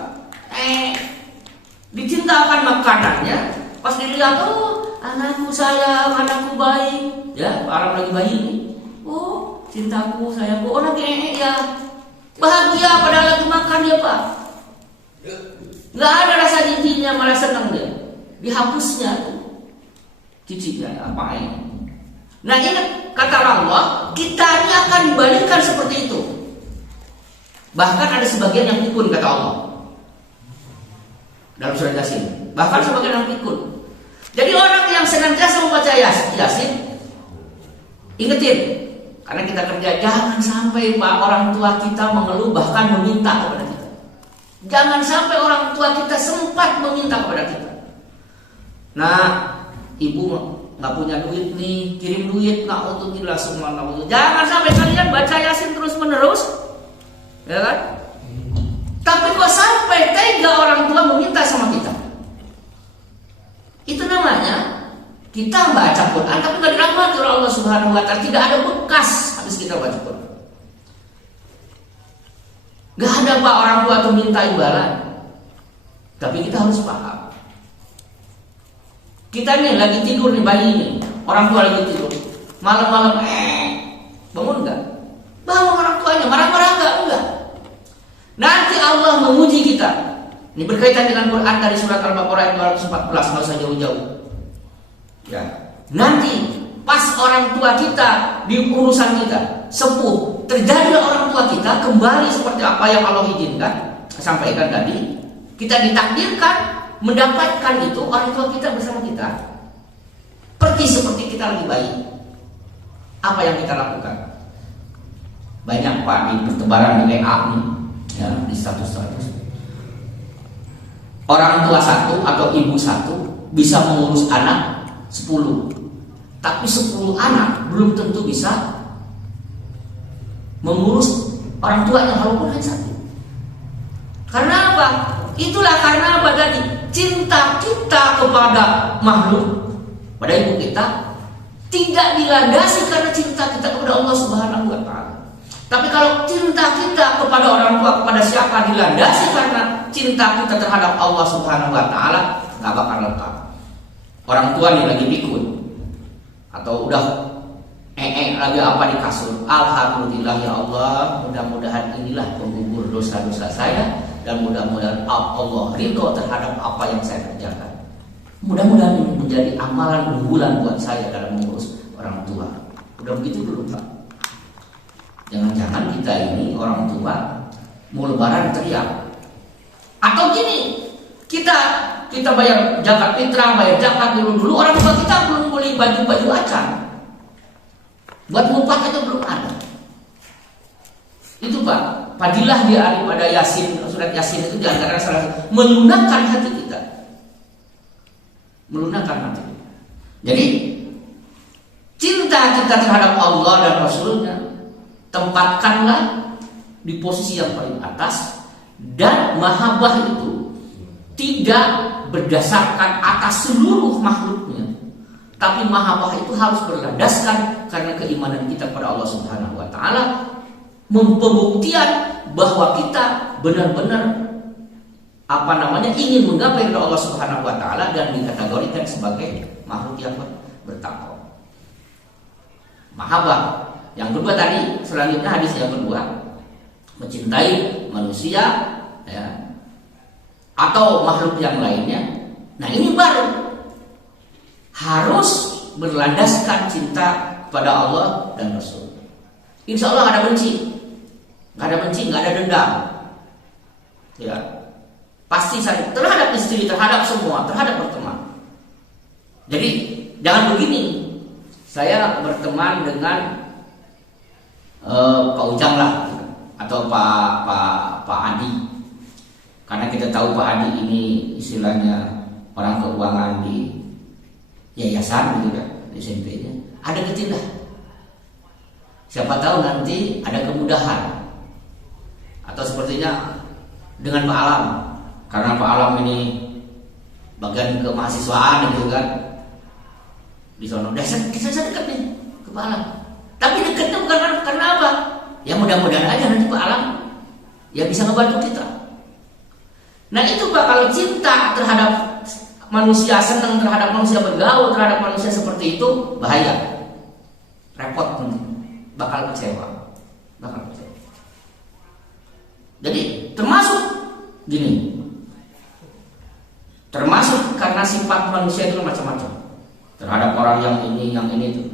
Dicintakan makanannya. Pas dilihat, oh anakku sayang, anakku baik. Ya, orang lagi bayi nih. Oh, cintaku, sayangku. Oh, lagi ya. Bahagia padahal lagi makan dia Pak. Nggak ada rasa jijiknya, malah senang dia. Dihapusnya tuh jijiknya, apain. Nah ini kata Allah, kita ini akan dibalikan seperti itu. Bahkan ada sebagian yang pikun kata Allah dalam surat Yasin. Bahkan sebagian yang pikun. Jadi orang yang senantiasa membaca Yasin, ingetin, karena kita kerja, jangan sampai Pak orang tua kita mengeluh bahkan meminta kepada kita. Jangan sampai orang tua kita sempat meminta kepada kita. Nah, ibu nggak punya duit nih, kirim duit, nggak untuk langsung mau. Jangan sampai kalian baca Yasin terus menerus, ya kan? Tapi kok sampai tega orang tua meminta sama kita? namanya kita baca Quran tapi nggak dirahmati oleh Allah Subhanahu Wa Taala. Tidak ada bekas habis kita baca Quran. Gak ada Pak orang tua tuh minta imbalan. Tapi kita harus paham. Kita nih lagi tidur nih bayi ini, orang tua lagi tidur. Malam-malam bangun enggak? Bangun orang tuanya, marah-marah enggak? Nanti Allah menguji kita. Ini berkaitan dengan Quran dari surat Al-Baqarah ayat 214, nggak usah jauh-jauh. Ya, nanti pas orang tua kita di urusan kita sepuh, terjadi orang tua kita kembali seperti apa yang Allah izinkan, sampaikan tadi, kita ditakdirkan mendapatkan itu orang tua kita bersama kita. Seperti kita lagi bayi. Apa yang kita lakukan? Banyak Pak di pertebaran di WA nih, ya, di status-status. Orang tua satu atau ibu satu bisa mengurus anak 10. Tapi 10 anak belum tentu bisa mengurus orang tuanya walaupun hanya satu. Karena apa? Itulah karena apa tadi? Cinta kita kepada makhluk, pada ibu kita, tidak dilandasi karena cinta kita kepada Allah Subhanahu Wa Taala. Tapi kalau cinta kita kepada orang tua, kepada siapa, dilandasi karena cinta kita terhadap Allah Subhanahu Wa Taala, nggak bakal lengkap. Orang tua nih lagi pikun atau udah lagi apa di kasur. Alhamdulillah ya Allah, mudah-mudahan inilah penggugur dosa-dosa saya dan mudah-mudahan Allah ridho terhadap apa yang saya kerjakan. Mudah-mudahan ini menjadi amalan unggulan buat saya dalam mengurus orang tua. Udah begitu dulu Pak. Jangan-jangan kita ini orang tua mau lebaran teriak. Atau gini, kita bayar zakat fitrah, bayar zakat dulu orang tua kita belum beli baju acan. Buat ngupat aja belum ada. Itu Pak, fadilah daripada Yasin, surat Yasin itu diantara salah satu melunakkan hati kita. Melunakkan hati kita. Jadi cinta kita terhadap Allah dan Rasulnya tempatkanlah di posisi yang paling atas, dan mahabbah itu tidak berdasarkan atas seluruh makhluknya, tapi mahabbah itu harus berlandaskan karena keimanan kita kepada Allah Subhanahu Wa Taala, pembuktian bahwa kita benar-benar ingin menggapai Allah Subhanahu Wa Taala dan dikategorikan sebagai makhluk yang bertakwa. Mahabbah. Yang kedua tadi, selanjutnya hadis yang kedua, mencintai manusia ya, atau makhluk yang lainnya. Nah ini baru harus berlandaskan cinta kepada Allah dan Rasul. Insya Allah nggak ada benci, nggak ada dendam. Ya, pasti saya terhadap istri, terhadap semua, terhadap berteman. Jadi jangan begini, saya berteman dengan Pak Ujang lah, atau Pak Adi, karena kita tahu Pak Adi ini istilahnya orang keuangan di yayasan gitu kan, di SMP-nya ada ketidak. Siapa tahu nanti ada kemudahan, atau sepertinya dengan Pak Alam, karena Pak Alam ini bagian kemahasiswaan gitu kan, di sono. Saya dekat nih ke Pak Alam. Tapi dekatnya bukan karena apa? Ya mudah-mudahan aja nanti Pak Alam ya bisa ngebantu kita. Nah itu Pak, kalau cinta terhadap manusia, senang terhadap manusia, bergaul terhadap manusia seperti itu, bahaya. Repot, bakal kecewa. Jadi termasuk karena sifat manusia itu macam-macam. Terhadap orang yang ini itu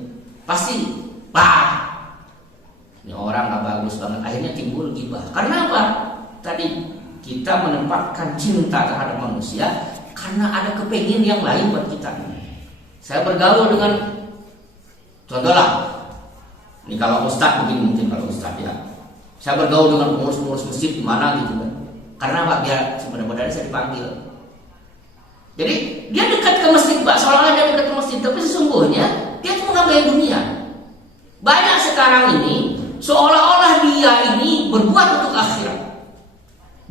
pasti ini orang gak bagus banget, akhirnya timbul ghibah. Karena apa? Tadi kita menempatkan cinta terhadap manusia karena ada kepengen yang lain buat kita. Saya bergaul dengan, contohlah, ini kalau ustadz mungkin kalau ustadz ya, saya bergaul dengan pengurus masjid di mana gitu kan. Karena Pak, biar sebenarnya saya dipanggil. Jadi dia dekat ke masjid Pak, seolah-olah dia dekat ke masjid, tapi sesungguhnya dia cuma mengambil dunia. Banyak sekarang ini seolah-olah dia ini berbuat untuk akhirat.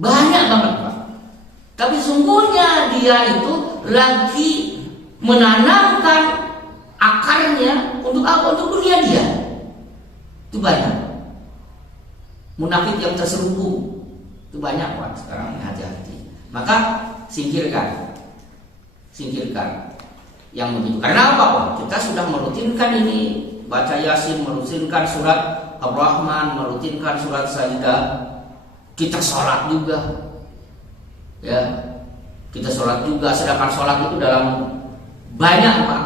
Banyak banget Pak. Tapi sungguhnya dia itu lagi menanamkan akarnya untuk apa? Untuk dunia dia. Itu banyak. Munafik yang terselubung itu banyak Pak sekarang, hati-hati. Maka singkirkan yang begitu. Karena apa Pak? Kita sudah merutinkan ini, baca Yasin, merutinkan surat Ar-Rahman, merutinkan surat Sajdah. Kita sholat juga, ya. Kita sholat juga. Sedangkan sholat itu dalam banyak Pak,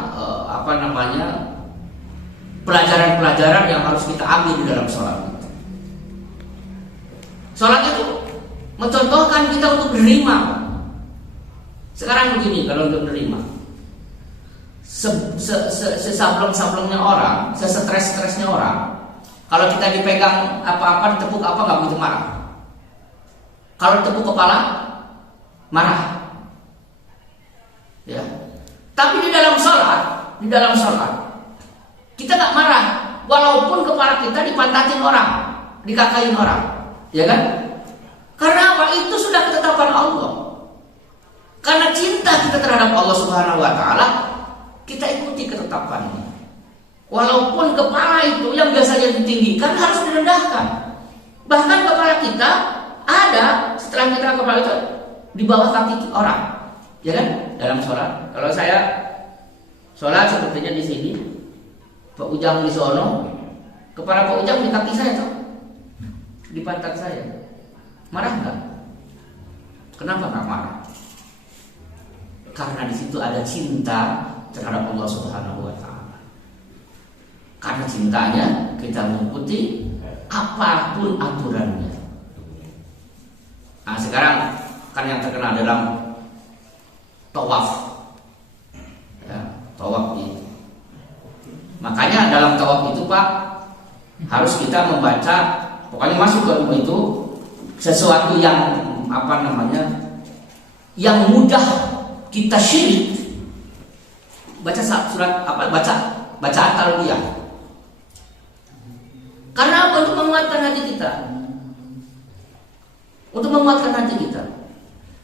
pelajaran-pelajaran yang harus kita ambil di dalam sholat. Sholat itu mencontohkan kita untuk menerima. Sekarang begini, kalau untuk menerima, sesableng-sablengnya orang, sestres-stresnya orang, kalau kita dipegang apa-apa, ditepuk apa, nggak begitu marah. Kalau ditepuk kepala, marah. Ya. Tapi di dalam sholat, kita nggak marah, walaupun kepala kita dipantatin orang, dikakain orang, ya kan? Karena apa? Itu sudah ketetapan Allah. Karena cinta kita terhadap Allah Subhanahu Wa Taala, kita ikuti ketetapannya. Walaupun kepala itu yang biasanya ditinggikan harus direndahkan. Bahkan kepala kita ada setelah kita kepala itu di bawah kaki orang, ya kan? Dalam sholat. Kalau saya sholat sepertinya di sini, Pak Ujang di sono, kepala Pak Ujang di kaki saya tuh, di pantat saya. Marah nggak? Kenapa nggak marah? Karena di situ ada cinta terhadap Allah Subhanahu Wa Taala. Karena cintanya kita mengikuti apapun aturannya. Nah sekarang kan yang terkenal dalam tawaf, ya, tawaf itu. Makanya dalam tawaf itu Pak harus kita membaca, pokoknya masuk ke rumah itu sesuatu yang yang mudah kita syirik. Baca surat bacaan talbiyah. Karena apa? Untuk menguatkan hati kita.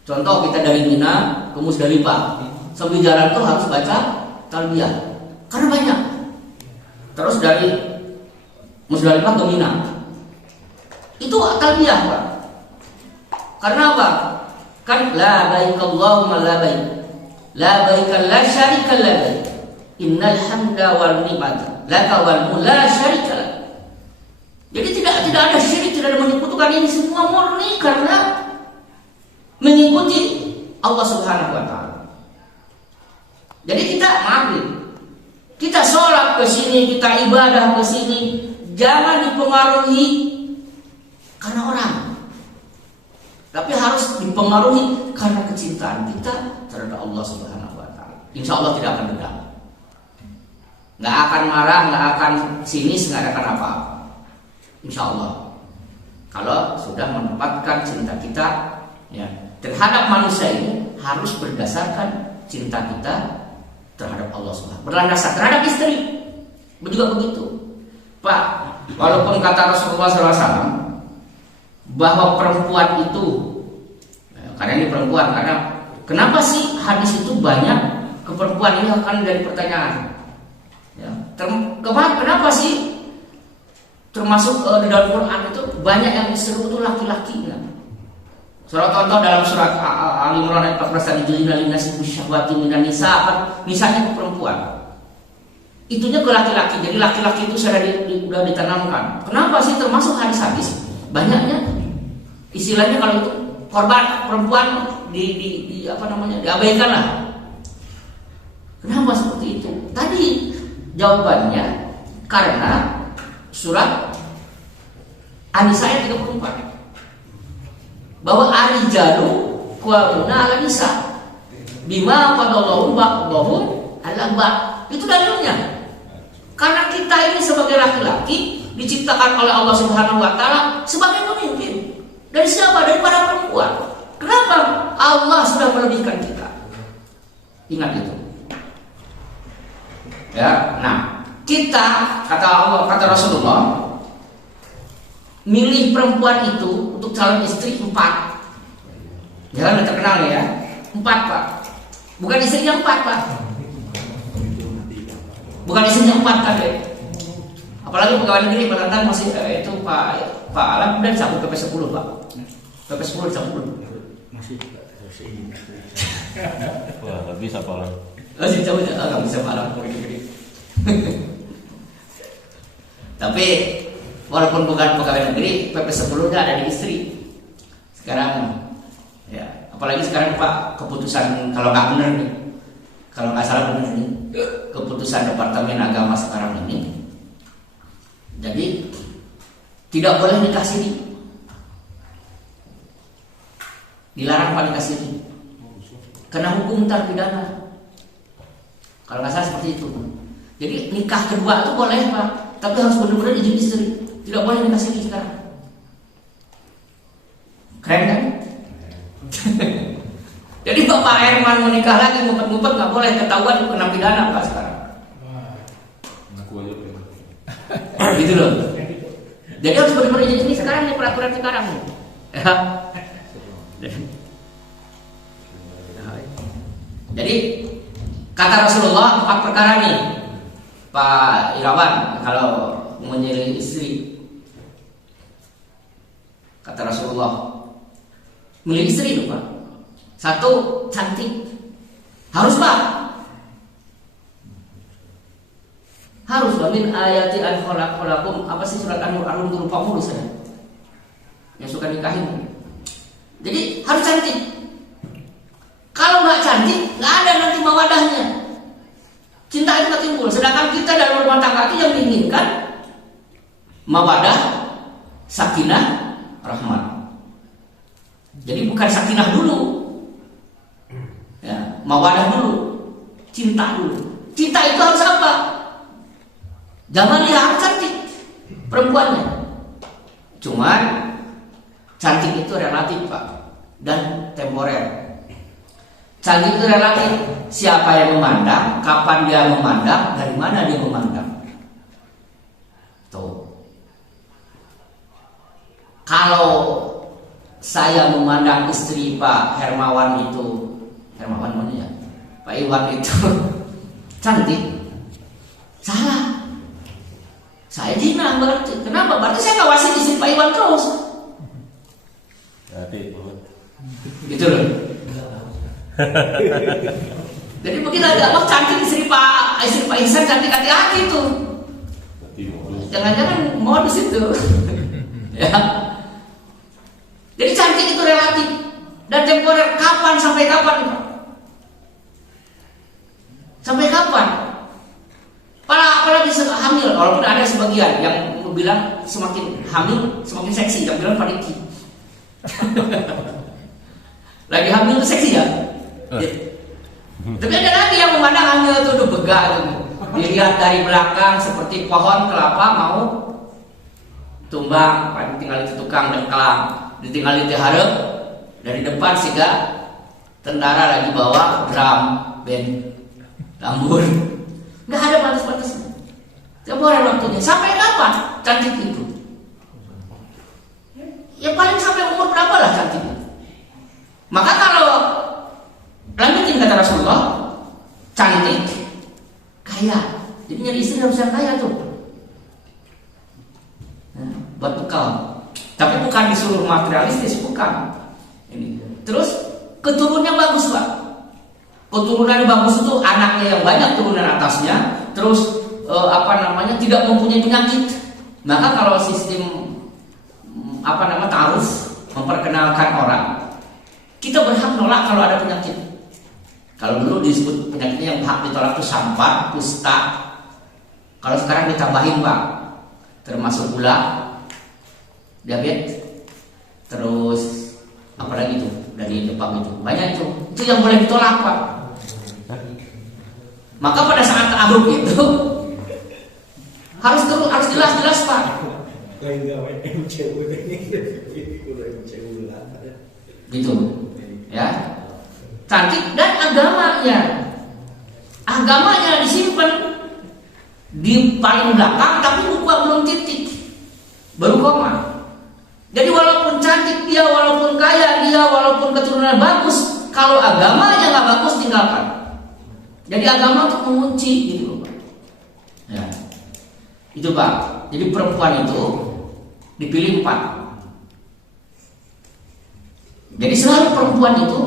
Contoh kita dari Mina ke Musdalifah, sambil jalan tuh harus baca talbiyah. Karena banyak. Terus dari Musdalifah ke Mina, itu talbiyah Pak. Karena apa? Kan la baik Allahumma la baik, la baik la syarika la baik, innal hamda wal ni'mata laka wal mulk la syarika lak. Jadi tidak ada syirik, tidak ada menyekutukan, ini semua murni karena mengikuti Allah Subhanahu Wa Taala. Jadi kita sholat ke sini, kita ibadah ke sini, jangan dipengaruhi karena orang, tapi harus dipengaruhi karena kecintaan kita terhadap Allah Subhanahu Wa Taala. Insya Allah tidak akan dendam, nggak akan marah, nggak akan sinis, nggak akan apa-apa. Insya Allah, kalau sudah menempatkan cinta kita, ya, terhadap manusia ini harus berdasarkan cinta kita terhadap Allah Subhanahu. Berlandasar terhadap istri, juga begitu, Pak. Walaupun kata Rasulullah SAW bahwa perempuan itu, karena ini perempuan, karena kenapa sih hadis itu banyak ke perempuan, ini akan dari pertanyaan. Ya, kenapa sih termasuk di dalam Quran itu banyak yang diseru itu laki-lakinya? Surat contoh dalam surat Al-Imran ayat 14, "Jilina linnasi bisyahwati minan nisa", misalnya ke perempuan. Itunya ke laki-laki. Jadi laki-laki itu sudah ditanamkan. Kenapa sih termasuk hadis-hadis banyaknya istilahnya kalau itu korban perempuan diabaikan lah. Kenapa seperti itu? Tadi jawabannya karena surat An-Nisa ayat 34 bahwa ar-rijalu qawwamuna 'alan nisa bima qadallahu ba'dahum 'ala ba'd. Itu dalilnya. Karena kita ini sebagai laki-laki diciptakan oleh Allah Subhanahu Wa Taala sebagai pemimpin. Dari siapa? Dari para perempuan. Kenapa? Allah sudah melebihkan kita. Ingat itu. Ya, nah, kita kata Allah, kata Rasulullah, milih perempuan itu untuk calon istri 4. Jangan terkenal ya, 4 Pak. Bukan istrinya 4 Pak. bukan istrinya 4 kan deh. Apalagi pegawai negeri Batantan masih itu Pak Alam dan cabut PP 10 Pak. PP 10 cabut. Masih harus ini. Wah, nggak bisa Pak Alam. Masih cabut ya, nggak bisa Pak Alam negeri. Tapi walaupun bukan pegawai negeri, PP 10-nya ada di istri. Sekarang ya, apalagi sekarang Pak keputusan kalau nggak benar nih, kalau nggak salah benar nih, keputusan Departemen Agama sekarang ini, jadi tidak boleh nikah siri, dilarang Pak nikah siri, kena hukum ntar pidana. Kalau nggak salah seperti itu. Jadi nikah kedua itu boleh Pak, tapi harus benar-benar izin istri, tidak boleh nikah siri sekarang. Keren kan? Jadi Bapak Herman mau nikah lagi ngumpet-ngumpet nggak boleh, ketahuan kena pidana Pak sekarang. Aku aja belum. Gitu loh. Jadi harus benar-benar ini sekarang nih peraturan sekarang nih. Ya. Jadi kata Rasulullah 4 perkara nih Pak Irawan kalau menyilih istri. Kata Rasulullah, milih istri loh Pak. 1, cantik. Harus Pak. Harus Pak. Min ayati an khalaqalakum. Apa sih surat An-Nur itu lupa mulu saya. Yang suka nikahin. Jadi harus cantik. Kalau nggak cantik, nggak ada nanti mawadahnya. Cinta itu nggak timbul. Sedangkan kita dalam rumah tangga itu yang diinginkan mawadah, sakinah, rahmat. Jadi bukan sakinah dulu, ya, mawadah dulu, cinta dulu. Cinta itu harus apa? Jangan dia harus cantik perempuannya. Cuman cantik itu relatif Pak, dan temporer. Cantik itu relatif. Siapa yang memandang, kapan dia memandang, dari mana dia memandang. Tuh. Kalau saya memandang istri Pak Hermawan itu, Hermawan mana ya? Pak Iwan itu cantik, salah. Saya jinah berarti. Kenapa? Berarti saya ngawasin istri Pak Iwan terus. Jadi, Gitu loh. Jadi begitu ada Allah cantik istri Pak Ihsan cantik, hati-hati tuh. Jangan-jangan modus itu. Ya. Jadi cantik itu relatif dan temporer. Kapan sampai kapan? Sampai kapan? Apalagi hamil. Walaupun ada sebagian yang bilang semakin hamil semakin seksi, yang bilang paniki. Lagi hamil itu seksi ya. Tapi ada lagi yang memandang hamil itu udah begah gitu. Dilihat dari belakang seperti pohon kelapa mau tumbang, tinggal itu tukang dengklang, ditinggal itu harap dari depan siga tentara lagi bawa drum band tambur. Nggak ada batas-batasnya. Temporer waktunya. Sampai kapan cantik itu? Ya paling sampai umur berapa lah cantik itu. Maka kalau lanjutin kata Rasulullah, cantik, kaya. Jadi nyari istri harus yang kaya tuh. Nah, buat bekal. Tapi bukan disuruh materialistis, bukan. Ini. Terus keturunannya bagus Pak. Keturunan bagus itu anaknya yang banyak, turunan atasnya. Terus tidak mempunyai penyakit. Maka kalau sistem ta'aruf memperkenalkan orang, kita berhak nolak kalau ada penyakit. Kalau dulu disebut penyakitnya yang hak ditolak itu sampah, kusta. Kalau sekarang ditambahin Pak, termasuk gula, diabetes, terus apalagi itu dari Jepang itu banyak itu yang boleh ditolak Pak. Maka pada saat ta'aruf itu harus jelas Pak. Gitu ya. Cantik dan agamanya disimpan di paling belakang, tapi buka belum titik, baru koma. Jadi walaupun cantik dia, walaupun kaya dia, walaupun keturunan bagus, kalau agamanya nggak bagus tinggalkan. Jadi agama untuk mengunci gitu. Ya. Itu Pak. Jadi perempuan itu dipilih 4. Jadi selalu perempuan itu,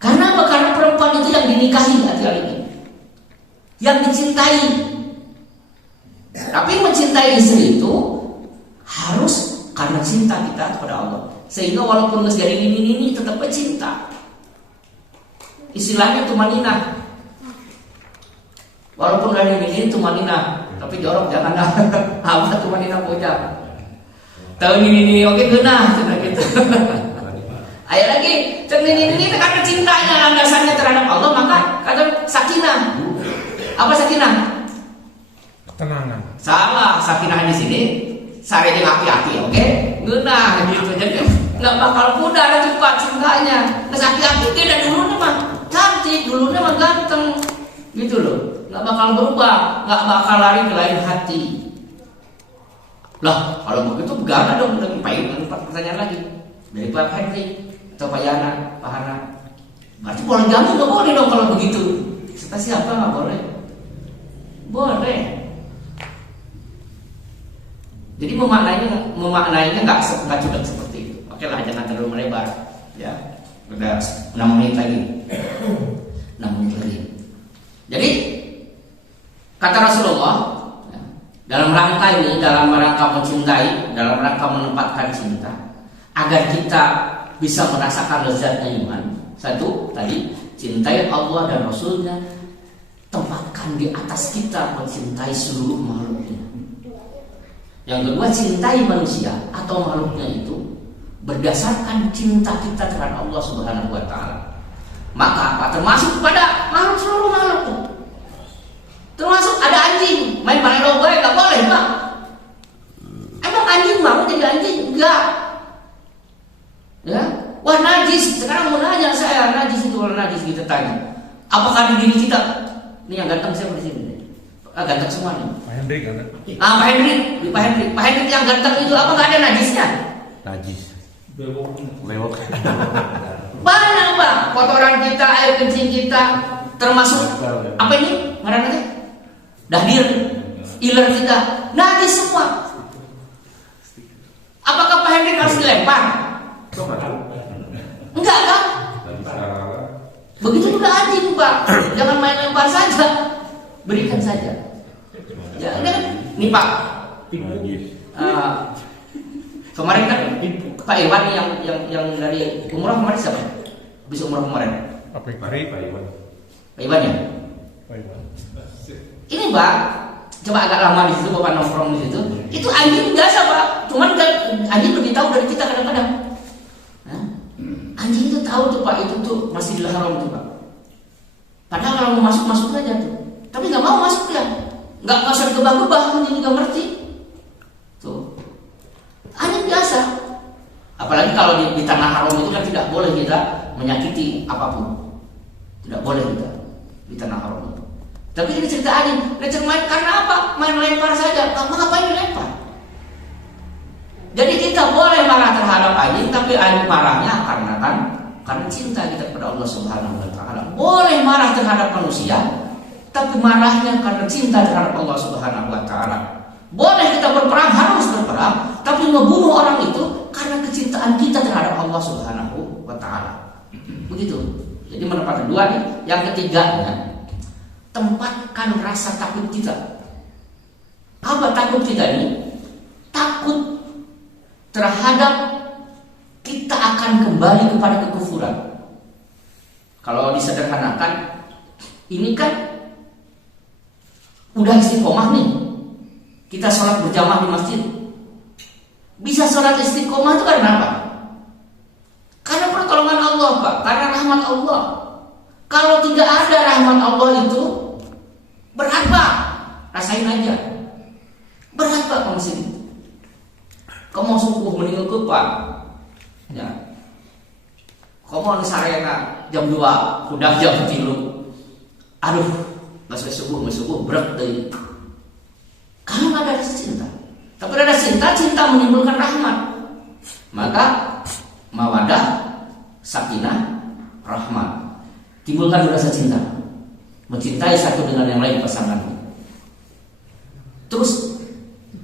karena apa? Karena perempuan itu yang dinikahi hati-hati ini, yang dicintai. Tapi mencintai istri itu harus karena cinta kita kepada Allah. Sehingga walaupun nggak jadi ini tetap cinta. Istilahnya tumaninah. Walaupun dari ini tumaninah, tapi jorok jangan dah. Apa tumaninah punya? Tahu ini oke genah gitu. Ayo lagi, ini karena cintanya landasannya terhadap Allah, maka kata sakinah. Apa sakinah? Tenangan. Salah, sakinah di sini sare jeung hati-hati, oke? Geunah gitu. Jadi enggak bakal mudah dan cepat cintanya. Nah, hati-hati tidak dulunya mah cantik, dulunya mah ganteng. Gitu loh. Enggak bakal berubah, enggak bakal lari ke lain hati. Lah, kalau begitu gimana dong? Udah ngapain? Pertanyaan lagi. Dari Pak Henry atau Pak Yana, Pak Hana. Berarti poligami enggak boleh dong kalau begitu. Serta siapa enggak boleh? Boleh. Jadi memaknainya nggak sudah seperti itu. Oke lah, jangan terlalu melebar. Ya, udah 6 menit lagi. 6 menit lagi. Jadi kata Rasulullah, ya, dalam rangka mencintai, dalam rangka menempatkan cinta, agar kita bisa merasakan lezatnya iman. Satu tadi, cintai Allah dan Rasulnya, tempatkan di atas kita mencintai seluruh makhluknya. Yang kedua, cintai manusia atau makhluknya itu berdasarkan cinta kita terhadap Allah Subhanahu wa Ta'ala. Maka apa? Termasuk pada makhluk, seluruh makhluk. Termasuk ada anjing, main balero gue nggak boleh Pak. Emang anjing mau jadi anjing? Enggak. Ya, wah najis. Sekarang mau nanya saya, najis itu kalau najis kita tanya. Apakah di diri kita? Ini yang ganteng siapa di sini? Ganteng semua nih. Pak Hendrik kan? Pak Hendrik yang ganteng itu apa nggak ada najisnya? Najis. Lewat. Banyak Pak. Kotoran kita, air kencing kita, termasuk apa ini? Ngarannya? Dahdir, iler kita, najis semua. Apakah Pak Hendrik harus dilempar? Enggak kan? Begitu juga anjing Pak. Jangan main lempar saja, berikan saja. Ya, ini Pak. Kemarin kan Pak Iwan yang dari umrah kemarin siapa? Bisa umrah kemarin. Pak Iwan. Pak Iwan ya. Ini Pak, coba agak lama di situ Bapak nongkrong di situ. Itu anjing biasa Pak. Cuman anjing lebih tahu dari kita kadang-kadang. Anjing itu tahu tuh Pak, itu tuh Masjidil Haram tuh Pak. Padahal kalau mau masuk aja tuh. Tapi nggak mau masuk ya. Nggak usah digebah-gebah, anjing nggak ngerti. Tuh. Anjing biasa. Apalagi kalau di tanah haram itu kan tidak boleh kita menyakiti apapun. Tidak boleh kita di tanah haram itu. Tapi ini cerita anjing. Lecek main karena apa? Main lempar saja. Ngapain dilempar? Jadi kita boleh marah terhadap anjing, tapi anjing marahnya karena cinta kita kepada Allah Subhanahu wa Ta'ala. Boleh marah terhadap manusia, tapi marahnya karena cinta terhadap Allah Subhanahu wa Ta'ala. Boleh kita berperang, harus berperang, tapi membunuh orang itu karena kecintaan kita terhadap Allah Subhanahu wa Ta'ala. Begitu. Jadi menempatkan dua nih. Yang ketiganya, tempatkan rasa takut kita. Apa takut kita ini? Takut terhadap kita akan kembali kepada kekufuran. Kalau disederhanakan, ini kan udah istiqomah nih. Kita sholat berjamaah di masjid. Bisa sholat istiqomah itu karena apa? Karena pertolongan Allah Pak, karena rahmat Allah. Kalau tidak ada rahmat Allah itu berat Pak. Rasain aja. Berat Pak kamu sini. Kamu subuh meninggal ke Pak. Ya. Kamu sarena jam 2, udah jam 3. Aduh, masuk subuh berat deh. Kalau nggak ada rasa cinta, tapi ada cinta menimbulkan rahmat. Maka mawadah, sakinah, rahmat, timbulkan rasa cinta, mencintai satu dengan yang lain pasangan. Terus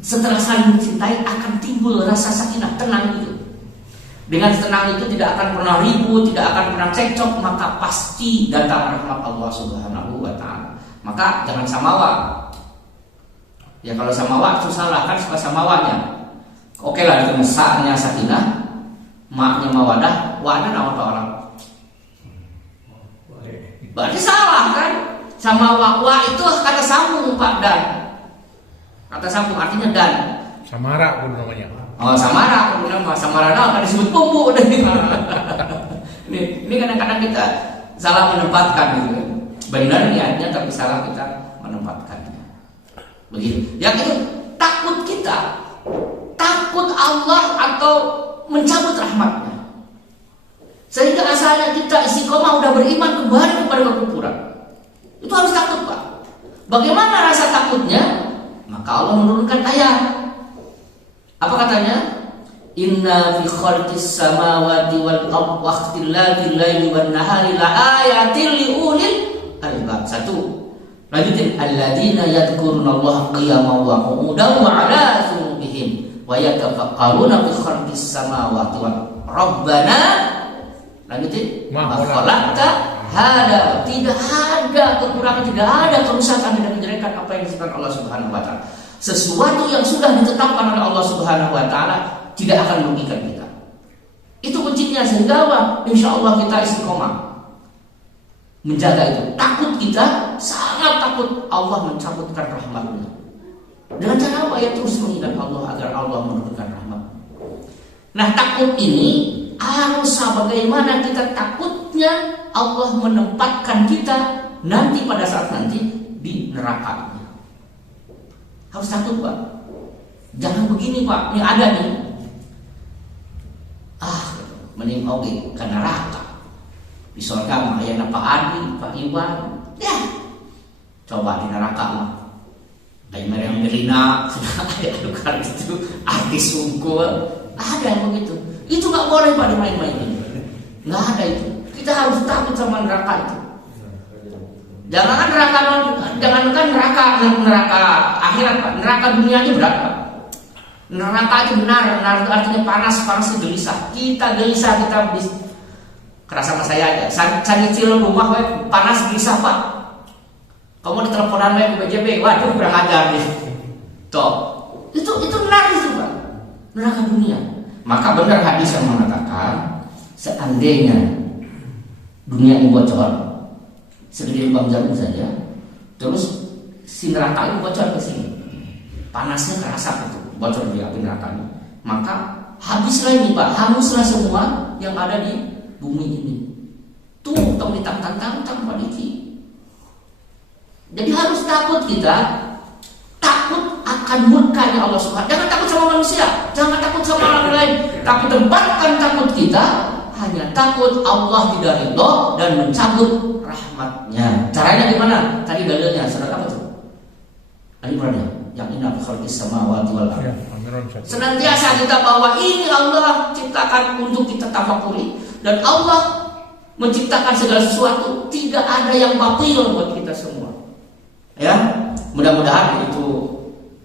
setelah saling mencintai akan timbul rasa sakinah, tenang itu. Dengan tenang itu tidak akan pernah ribut, tidak akan pernah cekcok, maka pasti datang rahmat Allah Subhanahu wa taala. Maka jangan samawa. Ya kalau samawa susah lah, kan suka samawanya. Oke lah itu mesaknya sakinah, maknya mawadah, wadah nama apa orang? Berarti salah kan? Sama wa itu kata sambung Pak, dan kata sambung artinya dan. Samara pun namanya. Oh samara, kemudian samara akan disebut bumbu. Ini kadang-kadang kita salah menempatkan gitu. Benar niatnya tapi salah kita menempatkannya. Begitu. Yang itu takut kita, takut Allah atau mencabut rahmatnya. Sehingga asalnya kita istiqomah udah beriman kembali kepada kekufuran. Itu harus takut Pak. Bagaimana rasa takutnya? Maka Allah menurunkan ayat. Apa katanya? Inna fi khalqis samawati wal ardi wa ikhtilafil laili wan nahari la ayatin li ulil albab. Satu. Lanjutin, alladzina yadhkurunallaha qiyaman wa qu'udan wa 'ala junubihim wa yatafakkaruna fi khalqis samawati wal rabbana. Lanjutin, ma khalaqta hada. Tidak ada kekurangan, tidak ada kerusakan, tidak kejelekan apa yang disebutkan Allah Subhanahu wa taala. Sesuatu yang sudah ditetapkan oleh Allah Subhanahu wa taala tidak akan merugikan kita. Itu kuncinya, sehingga insya Allah kita istiqomah menjaga itu. Takut kita, sangat takut Allah mencabutkan rahmatnya. Dengan cara apa? Ya terus mengingat Allah agar Allah menurunkan rahmat. Nah takut ini harus bagaimana kita takutnya Allah menempatkan kita nanti pada saat nanti di neraka. Harus takut Pak. Jangan begini Pak, ini ada nih. Mending oke ke neraka. Di surga mah aya Pak Adi, Pak Iwan. Ya. Coba di neraka mah. Kayak Meriam Belina, sudah ada tukar itu, artis unggul. Ada yang begitu. Itu nggak boleh Pak dimain-mainin. Nggak ada itu. Kita harus takut sama neraka itu. Jangankan neraka akhirat Pak, neraka dunianya berapa? Neraka itu benar artinya panas gelisah. Kita gelisah, kita kerasa sama saya aja. Saya nyicil rumah panas gelisah Pak. Kamu diteleponan ke BJB, waduh kurang ajar nih. Toh, itu neraka itu Pak, neraka dunia. Maka benar hadis yang mengatakan seandainya dunia ini bocor segede lubang jarum saja, terus si neraka itu bocor ke sini, panasnya kerasa gitu, bocor di api neraka ini, maka habislah ini Pak, hanguslah semua yang ada di bumi ini. Tuh, tong ditantang-tantang Pak Diki. Jadi harus takut kita, takut akan murkanya Allah Subhanahu. Jangan takut sama manusia, jangan takut sama orang lain, tapi tempatkan takut kita hanya takut Allah tidak ridho dan mencabut rahmatnya. Caranya gimana? Tadi dalilnya surat apa tuh? Al-Imran, yang inna fi khalqis samawati wal ardi. Senantiasa kita bahwa ini Allah ciptakan untuk kita tafakuri, dan Allah menciptakan segala sesuatu, tidak ada yang batil buat kita semua. Ya, mudah-mudahan itu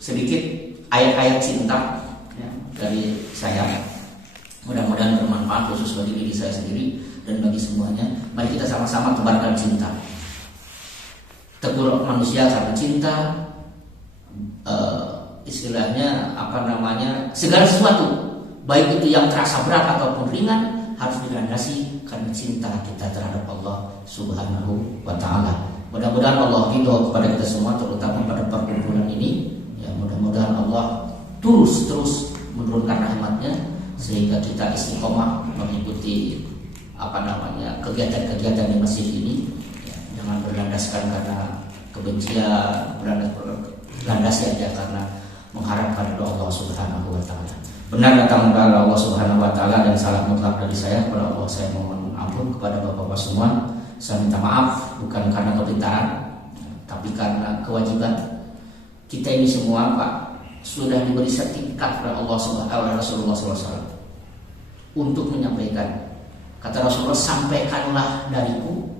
sedikit ayat-ayat cinta ya, dari saya. Mudah-mudahan bermanfaat khusus bagi diri saya sendiri dan bagi semuanya. Mari kita sama-sama tebarkan cinta. Tegur manusia karena cinta, istilahnya segala sesuatu, baik itu yang terasa berat ataupun ringan, harus dilandasi karena cinta kita terhadap Allah Subhanahu wa taala. Mudah-mudahan Allah ridho kepada kita semua, terutama pada perkumpulan ini. Ya, mudah-mudahan Allah terus menurunkan rahmatnya sehingga kita istiqomah mengikuti kegiatan-kegiatan di masjid ini. Ya, jangan berlandaskan karena kebencian, berlandasi aja karena mengharapkan ridho Allah Subhanahu wa taala. Benar datang dari Allah Subhanahu wa taala dan salah mutlak dari saya, kepada Allah saya mohon ampun. Kepada Bapak-bapak semua saya minta maaf, bukan karena kepintaran tapi karena kewajiban. Kita ini semua Pak sudah diberi sertifikat oleh Allah Subhanahu Rasulullah SAW untuk menyampaikan. Kata Rasulullah, sampaikanlah dariku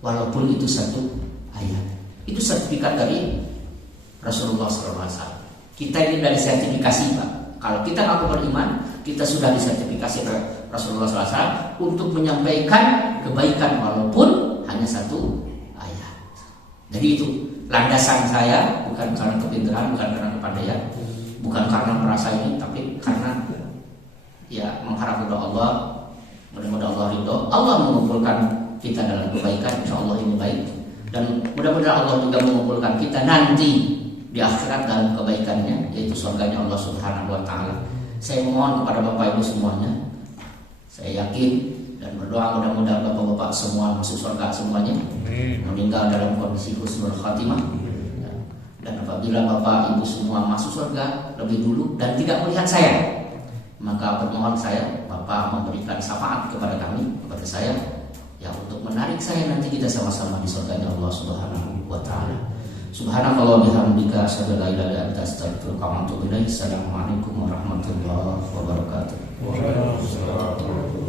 walaupun itu satu ayat. Itu sertifikat dari Rasulullah SAW. Kita ini dari sertifikasi, Pak. Kalau kita ngaku beriman, kita sudah disertifikasi oleh Rasulullah SAW untuk menyampaikan kebaikan walaupun hanya satu ayat. Jadi itu landasan saya, bukan karena kepintaran, bukan karena kepandaian, bukan karena merasa ini, tapi karena ya mengharap ridho Allah. Mudah-mudahan Allah ridho, Allah mengumpulkan kita dalam kebaikan. Insya Allah ini baik. Dan mudah-mudahan Allah juga mengumpulkan kita nanti di akhirat dalam kebaikannya, yaitu surganya Allah Subhanahu wa Ta'ala. Saya mohon kepada Bapak Ibu semuanya, saya yakin dan berdoa mudah-mudahan Bapak-Bapak semua masuk surga semuanya, meninggal dalam kondisi husnul khatimah. Dan apabila Bapak Ibu semua masuk surga lebih dulu dan tidak melihat saya, maka permohon saya Bapak memberikan syafaat kepada kami, kepada saya, ya untuk menarik saya nanti kita sama-sama di surganya Allah Subhanahu wa Ta'ala. Subhanakallah bihamdika asyhadu an la ilaha illa anta astaghfiruka wa atubu ilaik. Assalamualaikum warahmatullahi wabarakatuh. Waalaikumsalam.